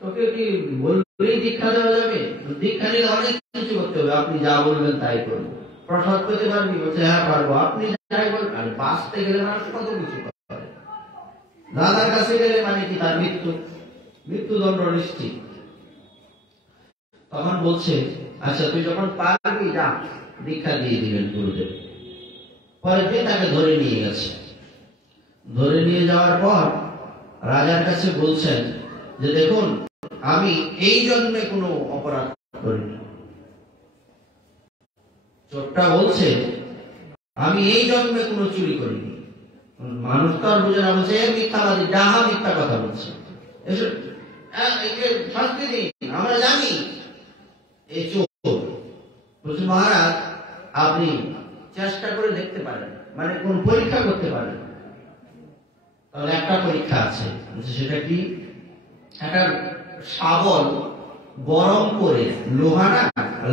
তোকে কি বললেই দীক্ষা দেওয়া যাবে? দীক্ষা নিলে অনেক কিছু করতে হবে, আপনি যা বলবেন তাই করবো। প্রসাদ পেতে পারবি? বলছে, হ্যাঁ পারবো। আপনি যাই বলবেন। আর বাঁচতে গেলে মানুষ কত কিছু করে। রাজার কাছে গেলে মানে কি তার মৃত্যুদণ্ড নিশ্চিত। তখন বলছে, আচ্ছা তুই যখন পারবি যা, দীক্ষা দিয়ে দিবেন গুরুদেব। পরের দিন তাকে ধরে নিয়ে গেছে। ধরে নিয়ে যাওয়ার পর রাজার কাছে বলছেন যে, দেখুন, আমি এই জন্মে কোনো অপরাধ করিনি। চোরটা বলছে, আমি এই জন্মে কোনো চুরি করিনি। মানুষ তো আর বুঝে না, বলছে মিথ্যাবাদী, ডাহা, মিথ্যা কথা বলছে, এসব একে শাস্তি দিন, আমরা জানি এই চোর। বলছে, মহারাজ, আপনি চেষ্টা করে দেখতে পারেন, মানে কোন পরীক্ষা করতে পারেন। তাহলে একটা পরীক্ষা আছে। সেটা কি? একটা শাবল গরম করে, লোহাটা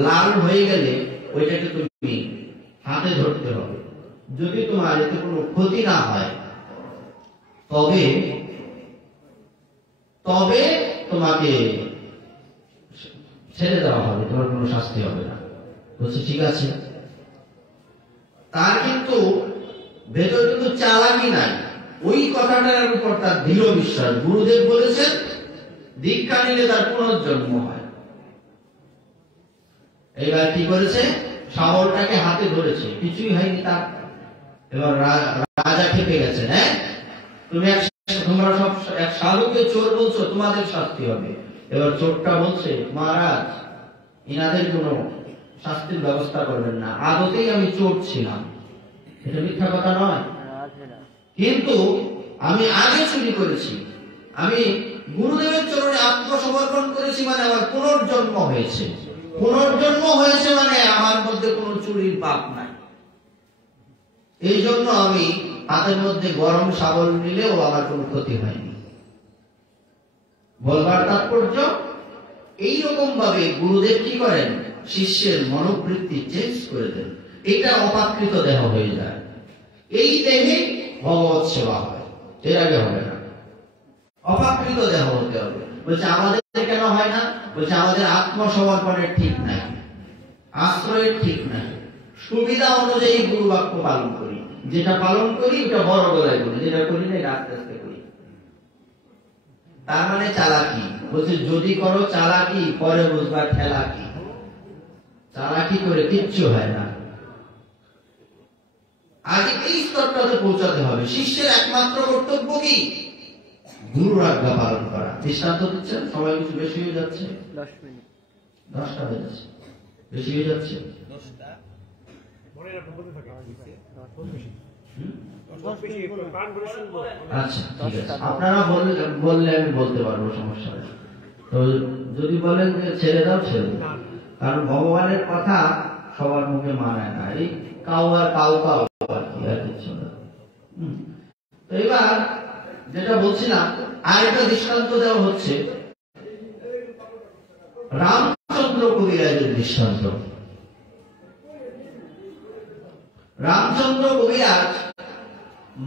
লাল হয়ে গেলে ওইটাকে তুমি হাতে ধরতে হবে। যদি তোমার এতে কোনো ক্ষতি না হয় তবে তবে তোমাকে ছেড়ে দেওয়া হবে, তোমার কোনো শাস্তি হবে না। বলছে ঠিক আছে। তার কিন্তু ভেতরে কিন্তু চালাকি নাই, ওই কথাটার উপর তার দৃঢ় বিশ্বাস। গুরুদেব বলেছেন দীক্ষা নিলে তার পুনর্জন্ম হয়। এবার কি করেছে, শাবলটাকে হাতে ধরেছে, কিছুই হয়নি তার। এবার রাজা খেপে গেছেন, হ্যাঁ তোমরা সব এক সাধুকে চোর বলছো, তোমাদের শাস্তি হবে। এবার চোরটা বলছে মহারাজ ইনাদের কোনো শাস্তির ব্যবস্থা করবেন না, আদতেই আমি চোর ছিলাম, এটা মিথ্যা কথা নয়, কিন্তু আমি আগে চুরি করেছি, আমি গুরুদেবের চরণে আত্মসমর্পণ করেছি, মানে আমার পুনর্জন্ম হয়েছে। পুনর্জন্ম হয়েছে মানে আমার মধ্যে কোনো চুরির পাপ নাই। এই জন্য আমি হাতের মধ্যে গরম শাবল নিলেও আমার কোনো ক্ষতি হয়নি। বলবার তাৎপর্য, এইরকম ভাবে গুরুদেব কি করেন, শিষ্যের মনোবৃত্তি চেঞ্জ করে দেন। এটা অপাকৃত দেহ হয়ে যায়, এই দেহে ভগবত সেবা হয়, এর আগে হবে না। অপাকৃত দেহ হতে হবে। বলছে আমাদের কেন হয় না? বলছে আমাদের আত্মসমর্পণের ঠিক নাই, আশ্রয়ের ঠিক নাই, সুবিধা অনুযায়ী গুরু বাক্য পালন করি, যেটা পালন করি ওটা বড় গলায় করি, যেটা করি না আস্তে আস্তে করি। তার মানে চালাকি। বলছে যদি করো চালাকি, পরে বুঝবা ঠেলা কি। চালাকি করে কিচ্ছু হয় না। আজ এই স্তরটাতে পৌঁছাতে হবে। শিষ্যের একমাত্র কর্তব্য কি? গুরুর আজ্ঞা পালন করা। দৃষ্টান্ত দিচ্ছেন, সময় কিছু বেশি হয়ে যাচ্ছে, 10 মিনিট, 10টা হয়ে যাচ্ছে, বেশি হয়ে যাচ্ছে। আচ্ছা ঠিক আছে, আপনারা বললে আমি বলতে পারবো, সমস্যা নেই। তো যদি বলেন যে ছেড়ে দাও, ছেড়ে দাও, কারণ ভগবানের কথা সবার মুখে মানায় না। এই কাউ আর কাউ কাউ আর কি, আর কিছু না। তো এবার যেটা বলছিলাম, আরেকটা দৃষ্টান্ত দেওয়া হচ্ছে রামচন্দ্র কবিরাজের দৃষ্টান্ত। রামচন্দ্র কবিরাজ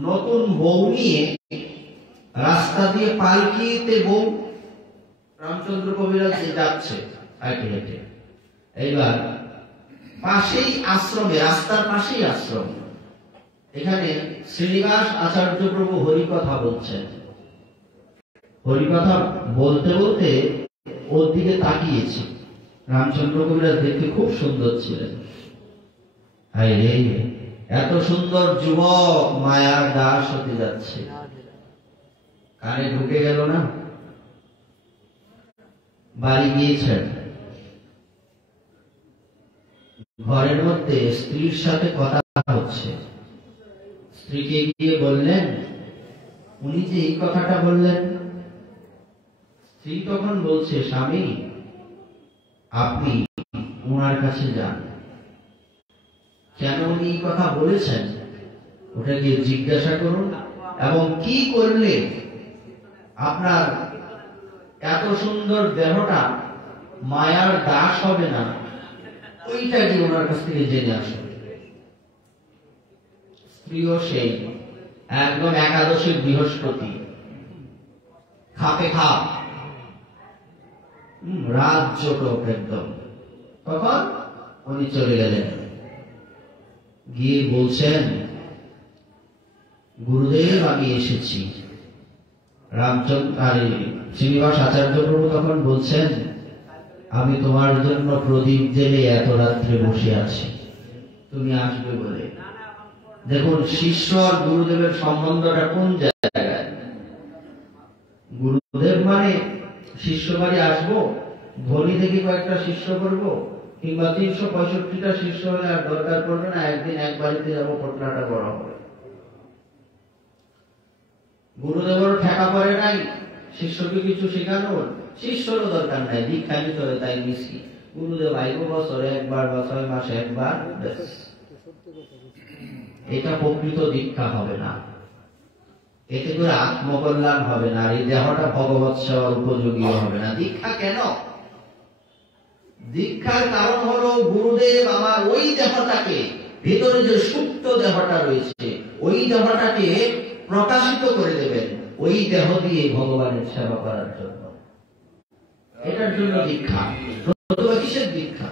নতুন বউ নিয়ে রাস্তা দিয়ে পালকিতে বউ, রামচন্দ্র কবিরাজ যাচ্ছে হেঁটে হেঁটে। এইবার পাশেই আশ্রমে, রাস্তার পাশেই আশ্রম, এখানে শ্রীনিবাস আচার্য প্রভু হরিকথা বলছেন। হরিকথা বলতে বলতে ওর দিকে তাকিয়েছি। রামচন্দ্র কবিরাজ দেখতে খুব সুন্দর ছিলেন। এত সুন্দর যুবক মায়ার দাস হতে যাচ্ছে, কানে ঢুকে গেল না। বাড়ি গিয়েছেন, ঘরের মধ্যে স্ত্রীর সাথে কথা হচ্ছে। স্ত্রীকে গিয়ে বললেন, উনি যে এই কথাটা বললেন। স্ত্রী তখন বলছে, স্বামী আপনি ওনার কাছে যান, কেন উনি এই কথা বলেছেন ওটা গিয়ে জিজ্ঞাসা করুন, এবং কি করলে আপনার এত সুন্দর দেহটা মায়ার দাস হবে না, ওইটা গিয়ে ওনার কাছ থেকে জেনে আসুন। স্ত্রীও সেই একদম একাদশীর বৃহস্পতি, খাপে খাপ, রাজ্য টোপ একদম। তখন উনি চলে গেলেন, গিয়ে বলছেন, গুরুদেব আমি এসেছি। শ্রীনিবাস আচার্য প্রভু তখন বলছেন, আমি তোমার জন্য প্রদীপ জেলে এত রাত্রে বসে আছি, তুমি আসবে বলে। দেখুন শিষ্য আর গুরুদেবের সম্বন্ধটা কোন জায়গায়। গুরুদেব মানে শিষ্য বাড়ি আসবো, ধনী থেকে কয়েকটা শিষ্য করবো, কিংবা 365টা শিষ্য হলে আর দরকার পড়বে না, একদিন এক বাড়িতে যাবো, পটনাটা বড় হবে। গুরুদেবেরও ঠেকা পড়ে নাই শিষ্যকে কিছু শেখানোর, শিষ্যরও দরকার নাই, দীক্ষা নিতে হবে তাই মিশি। গুরুদেব আইব বছরে একবার বা 6 মাসে একবার, এটা প্রকৃত দীক্ষা হবে না, এতে করে আত্মকল্যাণ হবে না, আর এই দেহটা ভগবৎ সেবার উপযোগী হবে না। দীক্ষা কেন? দীক্ষার কারণ হলো গুরুদেব আমার ওই দেহটাকে, ভিতরে যে সুপ্ত দেহটা রয়েছে, ওই দেহটাকে প্রকাশিত করে দেবেন। ওই দেহ দিয়ে ভগবানের সেবা করার জন্য। এটার জন্য দীক্ষা। নতুবা কিসের দীক্ষা?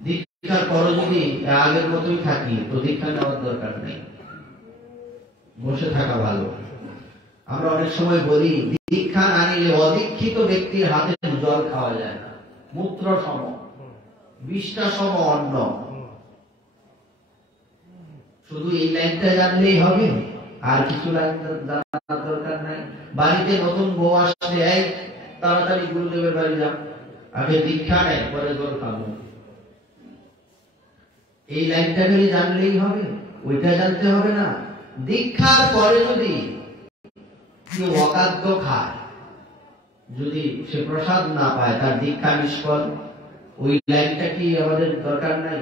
দীক্ষার পরে যদি আগের মতোই থাকি তো দীক্ষা নেওয়ার দরকার নেই, বসে থাকা ভালো। আমরা অনেক সময় বলি দীক্ষা না নিলে অদীক্ষিত ব্যক্তির হাতে জল খাওয়া যায় না, মূত্র সম, বিষ্ঠা সম অন্ন। শুধু এই লাইনটা জানলেই হবে, আর কিছু লাইন জানার দরকার নাই। বাড়িতে নতুন বউ আসলে এই তাড়াতাড়ি গুরুদেবের বাড়ি যাও, আগে দীক্ষা নেয় পরে জল খাবো, এই লাইনটা খালি জানলেই হবে, ওইটা জানতে হবে না। দীক্ষার পরে যদি কেউ অখাদ্য খায়, যদি সে প্রসাদ না পায়, তার দীক্ষা নিষ্ফল। ওই লাইনটা কি আমাদের দরকার নাই?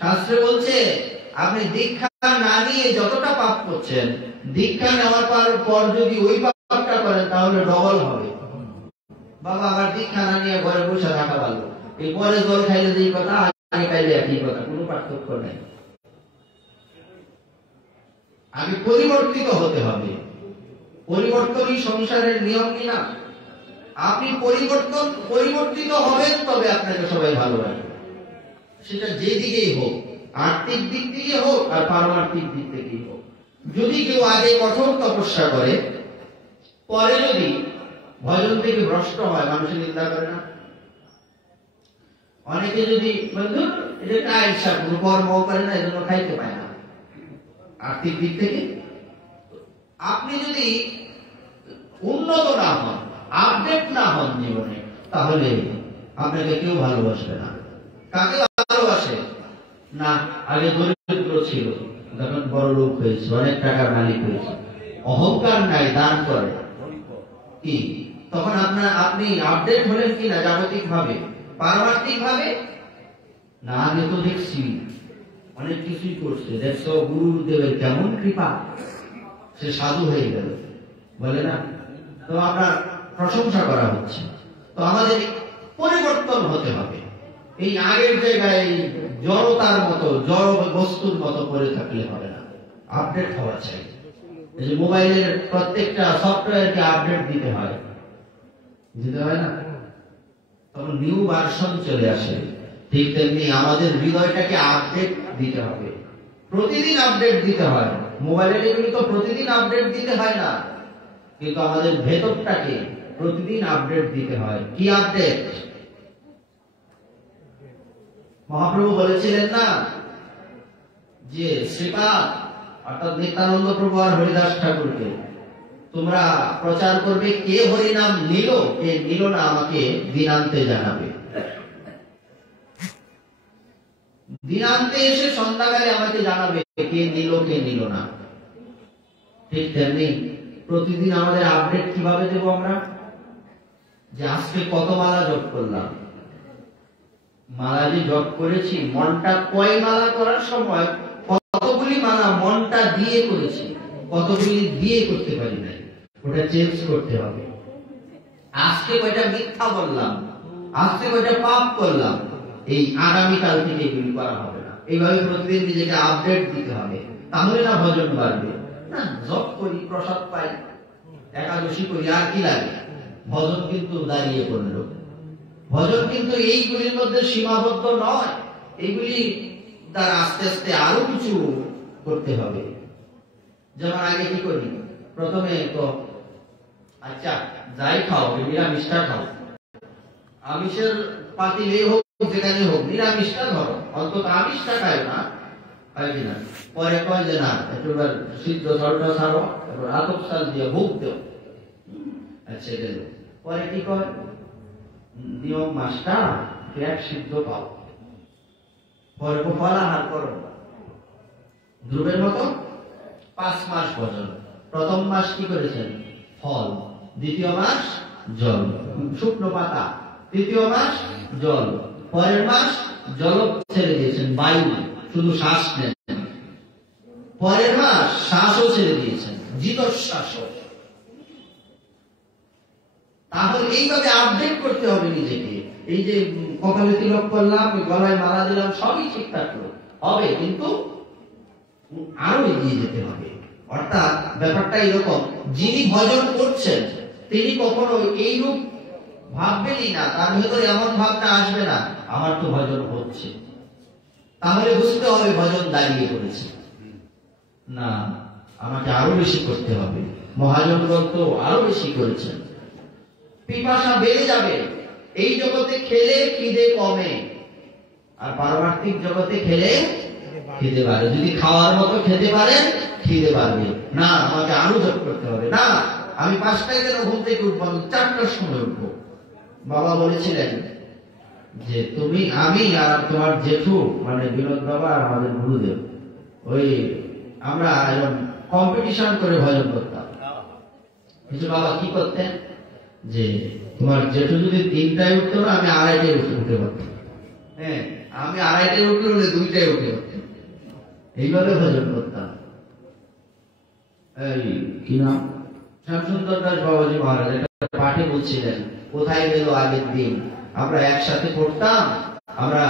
শাস্ত্রে বলছে আপনি দীক্ষা না নিয়ে যতটা পাপ করছেন, দীক্ষা নেওয়ার পর যদি ওই পাপটা করেন তাহলে ডবল হবে। বাবা আমার দীক্ষা না নিয়ে ঘরে বসে থাকা ভালো, এই পরে জল খাইলে যেই কথা আগে খাইলে একই কথা, কোনো পার্থক্য নেই। আগে পরিবর্তিত হতে হবে, পরিবর্তনই সংসারের নিয়ম কিনা। আপনি পরিবর্তিত হবেন তবে আপনাকে সবাই ভালোবাসবে, সেটা যে দিকেই হোক, আর্থিক দিক থেকে হোক আর পারমার্থিক দিক থেকেই হোক। যদি কেউ আগে কঠোর তপস্যা করে, পরে যদি ভজন থেকে ভ্রষ্ট হয়, মানুষের নিন্দা করে না? অনেকে যদি এটা কায়সা কোনো কর্ম করে না, এজন্য খাইতে পায় না আর্থিক দিক থেকে। আপনি যদি উন্নত না হন, আপডেট না হন জীবনে, তাহলে আপনাকে কেউ ভালোবাসবে না। কাকে ভালোবাসে না? আগে দরিদ্র ছিল, যখন বড় লোক হয়েছে, অনেক টাকার মালিক হয়েছে, অহংকার নাই, দান করে কি, তখন আপনি আপডেট হলেন কিনা জাগতিক ভাবে, পারমার্থিক ভাবে? না, আগে তো দেখছি অনেক কিছুই করছে, দেখছো গুরুদেবের কেমন কৃপা, সে সাধু হয়ে গেল, বলে না? তো আমরা প্রশংসা করা হচ্ছে। তো আমাদের পরিবর্তন হতে হবে। এই আগের জায়গায় জড়তার মতো, জড় বস্তুর মতো পড়ে থাকলে হবে না, আপডেট হওয়া চাই। এই যে মোবাইলের প্রত্যেকটা সফটওয়্যারকে আপডেট দিতে হয় না? তখন নিউ ভার্সন চলে আসে। ঠিক তেমনি আমাদের হৃদয়টাকে আপডেট দিতে হবে, প্রতিদিন আপডেট দিতে হয়। মোবাইলের এগুলি তো প্রতিদিন আপডেট দিতে হয় না, কিন্তু আমাদের ভেতরটাকে প্রতিদিন আপডেট দিতে হয়। কি আপডেট? মহাপ্রভু বলেছিলেন না যে শ্রীপাদ অর্থাৎ নিত্যানন্দ প্রভু আর হরিদাস ঠাকুরকে, তোমরা প্রচার করবে কে হরিনাম নিল, কে নিল না আমাকে দিনান্তে জানাবে। দিনান্তে এসে সন্ধ্যাকালে আমাকে জানাবে কে নিল কে নিল না। ঠিক তেমনি প্রতিদিন আমাদের আপডেট কিভাবে দেব আমরা? যে আজকে কত মালা জপ করলাম, মালা যে জপ করেছি, মনটা কয় মালা করার সময় কতগুলি মালা মনটা দিয়ে করেছি, কতগুলি দিয়ে করতে পারি নাই, ওটা চেঞ্জ করতে হবে। আজকে কয়টা মিথ্যা বললাম, আজকে কয়টা পাপ করলাম, এই আগামীকাল থেকে এগুলি করা হবে না। এইভাবে প্রতিদিন নিজেকে আপডেট দিতে হবে, তাহলে না ভজন বাড়বে। না জপ করি, প্রসাদ পাই, একাদশী করি, আর কি লাগে? ভজন কিন্তু দাঁড়িয়ে পড়ল। ভজন কিন্তু এইগুলির মধ্যে সীমাবদ্ধ নয়, এইগুলি তার আস্তে আস্তে আরো কিছু করতে হবে। যেমন আগে কি করি, প্রথমে তো আচ্ছা যাই খাও, নিরামিষটা খাও, আমিষের পাতিলে হোক যেখানে হোক নিরামিষটা ধরো, অন্তত আমিষটা খায় না, হয় কিনা? পরে কয় যে না একটু সিদ্ধ জলটা ছাড়ো, আতপ চাল দিয়ে ভোগ দেও, আচ্ছা গেল। পরে কি কয়, নিয়ম মাসটা এক সিদ্ধ পাও, পরে ফলাহার করো ধ্রুবের মতো 5 মাস ভজন। প্রথম মাস কি করেছেন? ফল। দ্বিতীয় মাস জল, শুকনো পাতা। তৃতীয় মাস জল। পরের মাস জল ছেড়ে দিয়েছেন, বায়ু, শুধু শ্বাস নেন। পরের মাস শ্বাসও ছেড়ে দিয়েছেন, জিতশ্বাস। তাহলে এইভাবে আপডেট করতে হবে নিজেকে। এই যে কপালে তিলক করলাম, গলায় মালা দিলাম, সবই ঠিক থাকলো হবে, কিন্তু আরো এগিয়ে যেতে হবে। অর্থাৎ ব্যাপারটা এরকম, যিনি ভজন করছেন তিনি কখনো এইরূপ ভাববেনই না, তার ভেতরে এমন ভাবনা আসবে না আমার তো ভজন হচ্ছে, তাহলে বুঝতে হবে ভজন দাঁড়িয়ে পড়েছে। না, আমাকে আরো বেশি করতে হবে। মহাজনগণ তো আরো বেশি করেছেন। পিপাসা বেড়ে যাবে। এই জগতে খেলে খিদে কমে, আর পারমার্থিক জগতে খেলে খিদে বাড়ে। যদি খাওয়ার মতো খেতে পারেন খিদে বাড়বে না, আমাকে আরো জপ করতে হবে। না, আমি 5টায় কেন ঘুম থেকে উঠবো, আমি 4টার সময় উঠবো। বাবা বলেছিলেন যে তুমি, আমি আর তোমার জেঠু, মানে বিনোদ বাবা আর আমাদের গুরুদেব, ওই আমরা এরকম কম্পিটিশন করে ভজন করতাম। কিছু বাবা কি করতেন, যে তোমার জেঠু যদি 3টায় উঠতো না, আমি 2:30টায় উঠে পারতাম। হ্যাঁ, আমি 2:30টায় উঠলে 2টায় উঠে পারতাম। এইভাবে ভজন করতাম। এই কি নাম, শ্যামসুন্দর দাস বাবাজি মহারাজ একটা পাঠে বলছিলেন, কোথায় গেল আগের দিন, আমরা একসাথে পড়তাম, আমরা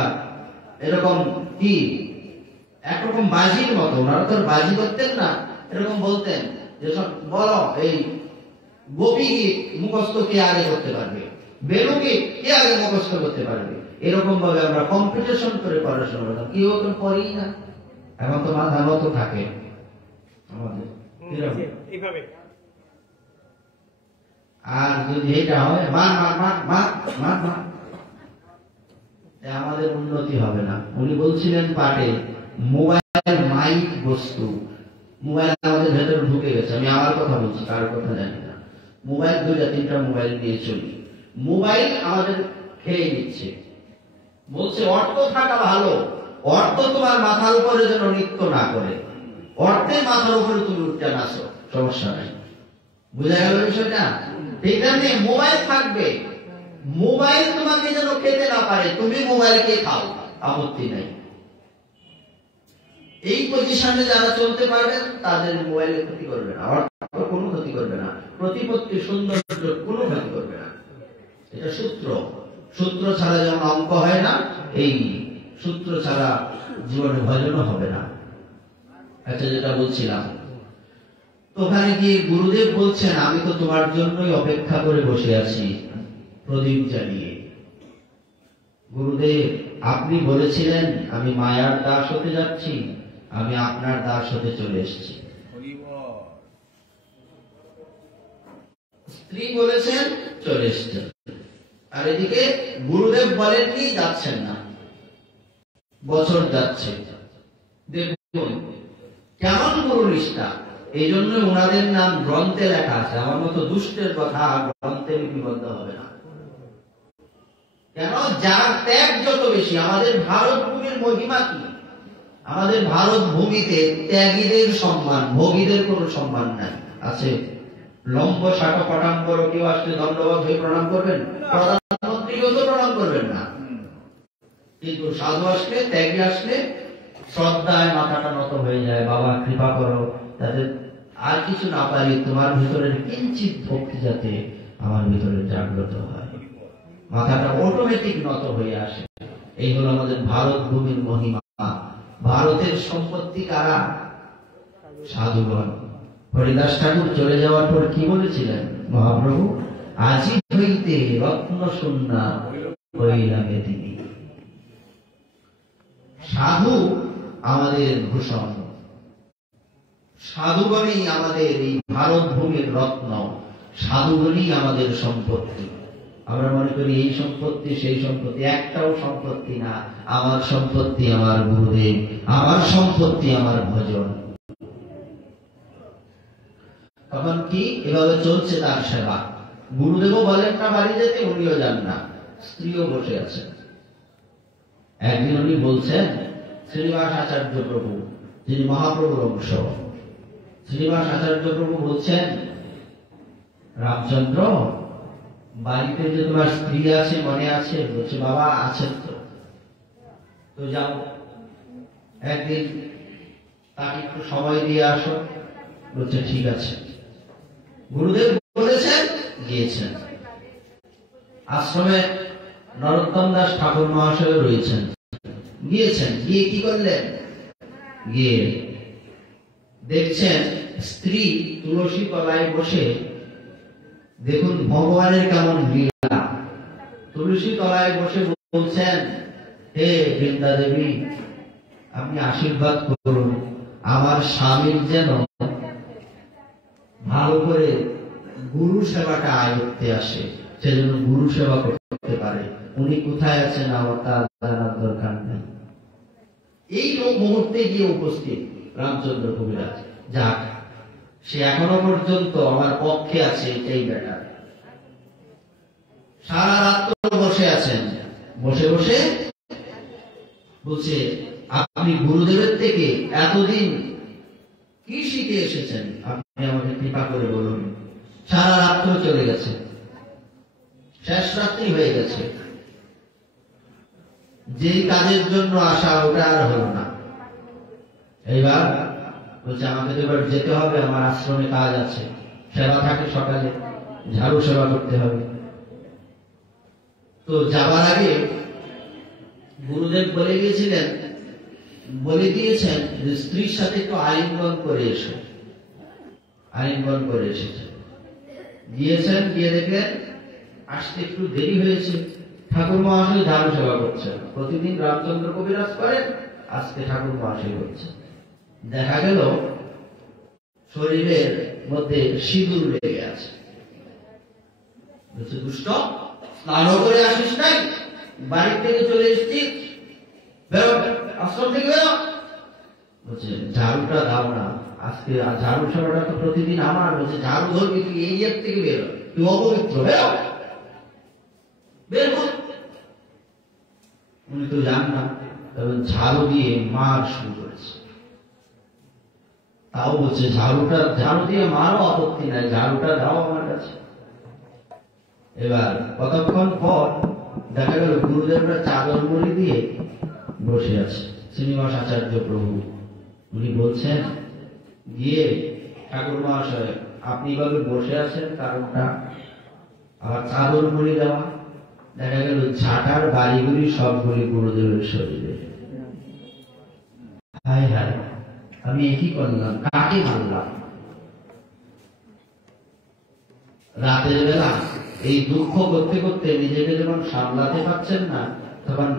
এরকম কি একরকম বাজির মতো, ওনারা তো বাজি করতেন না, এরকম বলতেন যে সব বলো, এই গোপী গীত মুখস্থ কে আগে করতে পারবে, বেলু গীত কে আগে মুখস্থ করতে পারবে, এরকম ভাবে আমরা কম্পিটিশন করে পড়াশোনা করতাম। কেউ এখন করি না, এখন তো মাথা মতো থাকে আমাদের। আর যদি এটা হয় মান মান মান মান মান মান, আমাদের উন্নতি হবে না। উনি বলছিলেন পাঠে, মোবাইল মাইক বস্তু, মোবাইল আমাদের ভেতরে ঢুকে গেছে। আমি আমার কথা বলছি, কার কথা জানি না। মোবাইল 2-3টা মোবাইল নিয়ে চলি, মোবাইল আমাদের খেয়ে নিচ্ছে। বলছে অর্থ থাকা ভালো, অর্থ তোমার মাথার উপরে যেন নৃত্য না করে, অর্থের মাথার উপরে তুমি উঠতে নাচো, সমস্যা নাই। বুঝা গেল বিষয়টা? ঠিক আছে, মোবাইল থাকবে, মোবাইল তোমাকে যেন খেতে না পারে, তুমি মোবাইলকে খাও, আপত্তি নাই। এই পজিশনে যারা চলতে পারবেন তাদের মোবাইলে ক্ষতি করবে না, অর্থ কোনো ক্ষতি করবে না, প্রতিপত্তি সৌন্দর্য কোনো ক্ষতি করবে না। এটা সূত্র, সূত্র ছাড়া যেমন অঙ্ক হয় না, এই সূত্র ছাড়া জীবনে ভজনও হবে না। আচ্ছা, যেটা বলছিলাম, তো ওখানে গিয়ে গুরুদেব বলছেন, আমি তো তোমার জন্যই অপেক্ষা করে বসে আছি প্রদীপ জ্বালিয়ে। গুরুদেব, আপনি বলেছিলেন আমি মায়ার দাস হতে যাচ্ছি, আমি আপনার দাস হতে চলে এসেছি। স্ত্রী বলেছেন চলে এসছেন, আর এদিকে গুরুদেব বলেননি যাচ্ছেন না, বছর যাচ্ছে। দেখুন কেমন গুরু নিষ্ঠা। এই জন্য ওনাদের নাম গ্রন্থে লেখা আছে। আমার মতো দুষ্টের কথা গ্রন্থে লিপিবদ্ধ হবে না। কেন? যার ত্যাগ যত বেশি। আমাদের ভারত ভূমির মহিমা কি? আমাদের ভারত ভূমিতে ত্যাগীদের সম্মান, ভোগীদের কোন সম্মান নাই। আছে লম্ব শাট পটাম্বর, কেউ আসলে দণ্ডবাদ হয়ে প্রণাম করবেন, প্রধানমন্ত্রীকেও তো প্রণাম করবেন না, কিন্তু সাধু আসলে, ত্যাগী আসলে শ্রদ্ধায় মাথাটা নত হয়ে যায়। বাবা কৃপা করো, তাদের আর কিছু না পারি, তোমার ভিতরের কিঞ্চিত ভক্তি যাতে আমার ভিতরে জাগ্রত হয়, মাথাটা অটোমেটিক নত হয়ে আসে। এই হলো আমাদের ভারত ভূমির মহিমা। ভারতের সম্পত্তি কারা? সাধুগণ। হরিদাস ঠাকুর চলে যাওয়ার পর কি বলেছিলেন মহাপ্রভু? আজি হইতে রত্ন শূন্যা হইলামে তিনি। সাধু আমাদের ভূষণ, সাধুগণই আমাদের এই ভারত ভূমির রত্ন, সাধুগণই আমাদের সম্পত্তি। আমরা মনে করি এই সম্পত্তি সেই সম্পত্তি, একটাও সম্পত্তি না। আমার সম্পত্তি আমার গুরুদেব, আমার সম্পত্তি আমার ভজন। তখন কি এভাবে চলছে তার সেবা। গুরুদেবও বলেন না বাড়ি যেতে, উনিও যান না, স্ত্রীও বসে আছেন। একদিন উনি বলছেন, শ্রীনিবাস আচার্য প্রভু, যিনি মহাপ্রভুর অংশ, শ্রীনিবাস আচার্য প্রভু বলছেন, রামচন্দ্র, বাড়িতে যে তোমার স্ত্রী আছে মনে আছে? বলছে বাবা আছেন তো যাও একদিন তাকে একটু সময় দিয়ে আসো। বলছে ঠিক আছে। গুরুদেব বলেছেন, গিয়েছেন। আশ্রমে নরোত্তম দাস ঠাকুর মহাশয় রয়েছেন, গিয়েছেন। গিয়ে কি করলেন? গিয়ে দেখছেন স্ত্রী তুলসী তলায় বসে, দেখুন ভগবানের কেমন লীলা, তুলসী তলায় বসে বলছেন, হে বৃন্দা দেবী, আপনি আশীর্বাদ করুন আমার স্বামীর যেন ভালো করে গুরু সেবাটা আয়ত্তে আসে, সেজন্য গুরু সেবা করতে পারে। উনি কোথায় আছেন আমার তার জানার দরকার নেই। এই মুহূর্তে গিয়ে উপস্থিত রামচন্দ্র কবিরাজ, যাক সে এখনো পর্যন্ত আমার পক্ষে আছে, এটাই ব্যাটার। সারা রাত বসে আছেন, বসে বসে বলছে, আপনি গুরুদেবের থেকে এতদিন কি শিখে এসেছেন, আপনি আমাকে কৃপা করে বলুন। সারা রাত্র চলে গেছে, শেষ রাত্রি হয়ে গেছে, যেই কাজের জন্য আসা ওটা আর হলো না। এইবার বলছে, আমাকে তো এবার যেতে হবে, আমার আশ্রমে কাজ আছে, সেবা থাকে সকালে, ঝাড়ু সেবা করতে হবে। তো যাবার আগে গুরুদেব বলে দিয়েছেন যে স্ত্রীর সাথে একটু আলিঙ্গন করে এসো। আলিঙ্গন করে এসেছে, গিয়েছেন, গিয়ে দেখলেন আসতে একটু দেরি হয়েছে। ঠাকুর মহাশয় ঝাড়ু সেবা করছেন, প্রতিদিন রামচন্দ্র কবিরাজ করেন, আজকে ঠাকুর মহাশয় করছেন। দেখা গেল শরীরের মধ্যে সিঁদুর লেগে আছে। বলছে, দুষ্ট, স্নান করে আসিস নাই, বাড়ির থেকে চলে এসেছিস, বেরো, আশ্রম থেকে বেরো। বলছে, ঝাড়ুটা দাও না, আজকে ঝাড়ু সেবাটা তো প্রতিদিন আমার। বলছে, ঝাড়ু ধরবি তুই, এই এক থেকে বেরো, তুই অপবিত্র, বেরো বের কর। উনি তো জান না, তখন ঝাড়ু দিয়ে মার শুরু করেছে। তাও বলছে, ঝাড়ু দিয়ে মারও আপত্তি নাই, ঝাড়ুটা দাও আমার কাছে। এবার কতক্ষণ পর দেখা গেল গুরুদেবরা চাদর মুড়ি দিয়ে বসে আছে। শ্রীনিবাস আচার্য প্রভু উনি বলছেন, গিয়ে ঠাকুর মহাশয় আপনি ভাবে বসে আছেন, কারণটা আবার চাদর মুড়ি দেওয়া। দেখা গেল ঝাঁটার বাড়িগুলি সবগুলি গুরুদেবের শরীরে। হায় হায়, আমি একই করলাম, কাকে মারলাম? রাতের বেলা এই দুঃখ করতে করতে নিজেকে যখন সামলাতে পারছেন না, তখন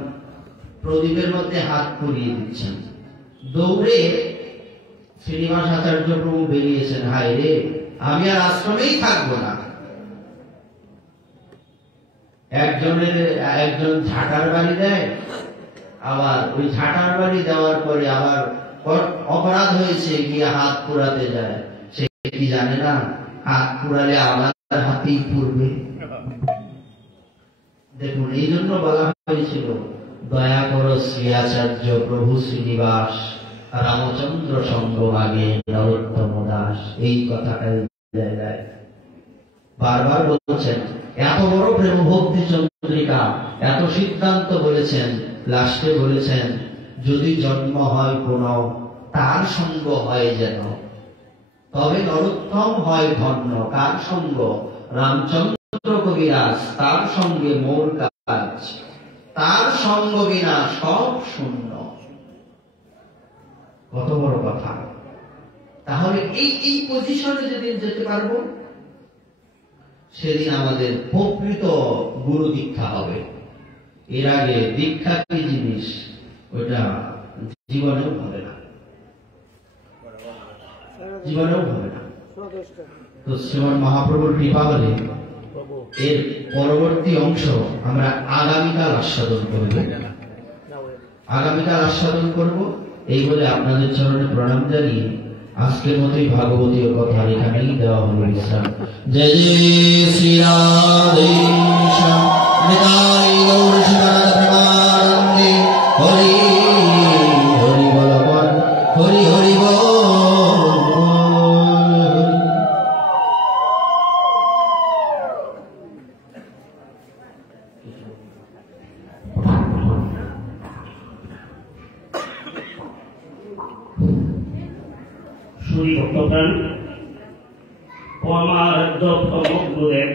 প্রদীপের মধ্যে হাত পুড়িয়ে দিচ্ছেন। দৌড়ে শ্রীনিবাস আচার্য প্রভু বেরিয়েছেন, হায় রে, আমি আর আশ্রমেই থাকবো না। একজন ঝাঁটার বাড়ি দেয়, আবার ওই ঝাঁটার বাড়ি দেওয়ার পরে আবার অপরাধ হয়েছে গিয়ে হাত পুড়াতে যায়। সে কি জানে না হাত পুড়ালে আমার হাতেই পুড়বে। দেখুন, এই জন্য বলা হয়েছিল, দয়া করো শ্রী আচার্য প্রভু শ্রীনিবাস, রামচন্দ্র সঙ্গ মাগে নরোত্তম দাস। এই কথাটাই জায়গায় বারবার বলছেন। এত বড় প্রেম ভক্তি চন্দ্রিকা, এত সিদ্ধান্ত বলেছেন, লাস্টে বলেছেন, যদি জন্ম হয় কোন, তার সঙ্গ হয় যেন, তবে নরোত্তম হয় ধন্য। কার সঙ্গ? রামচন্দ্র কবিরাজ, তার সঙ্গে মোর কাজ, তার সঙ্গ বিনা সব শূন্য। কত বড় কথা! তাহলে এই পজিশনে যেদিন যেতে পারবো, সেদিন আমাদের প্রকৃত গুরু দীক্ষা হবে। এর আগে দীক্ষা কি জিনিস ওইটা জীবনেও হবে না, জীবনেও হবে না। তো শ্রীমন মহাপ্রভুর কৃপা হলে এর পরবর্তী অংশ আমরা আগামীকাল আস্বাদন করব। আগামীকাল আস্বাদন করব এই বলে আপনাদের চরণে প্রণাম জানিয়ে আজকের মতোই ভাগবতীয় কথা এখানেই দেওয়া হলো বিশ্রাম। জয় জয় শ্রী রাধে শ্যাম, নিতাই গৌর শিবানন্দ প্রেমানন্দে। হরি হরি বল, হরি হরি বল। সুরি ভক্তপ্রাণ ও আমার প্রমুখ গুরুদেব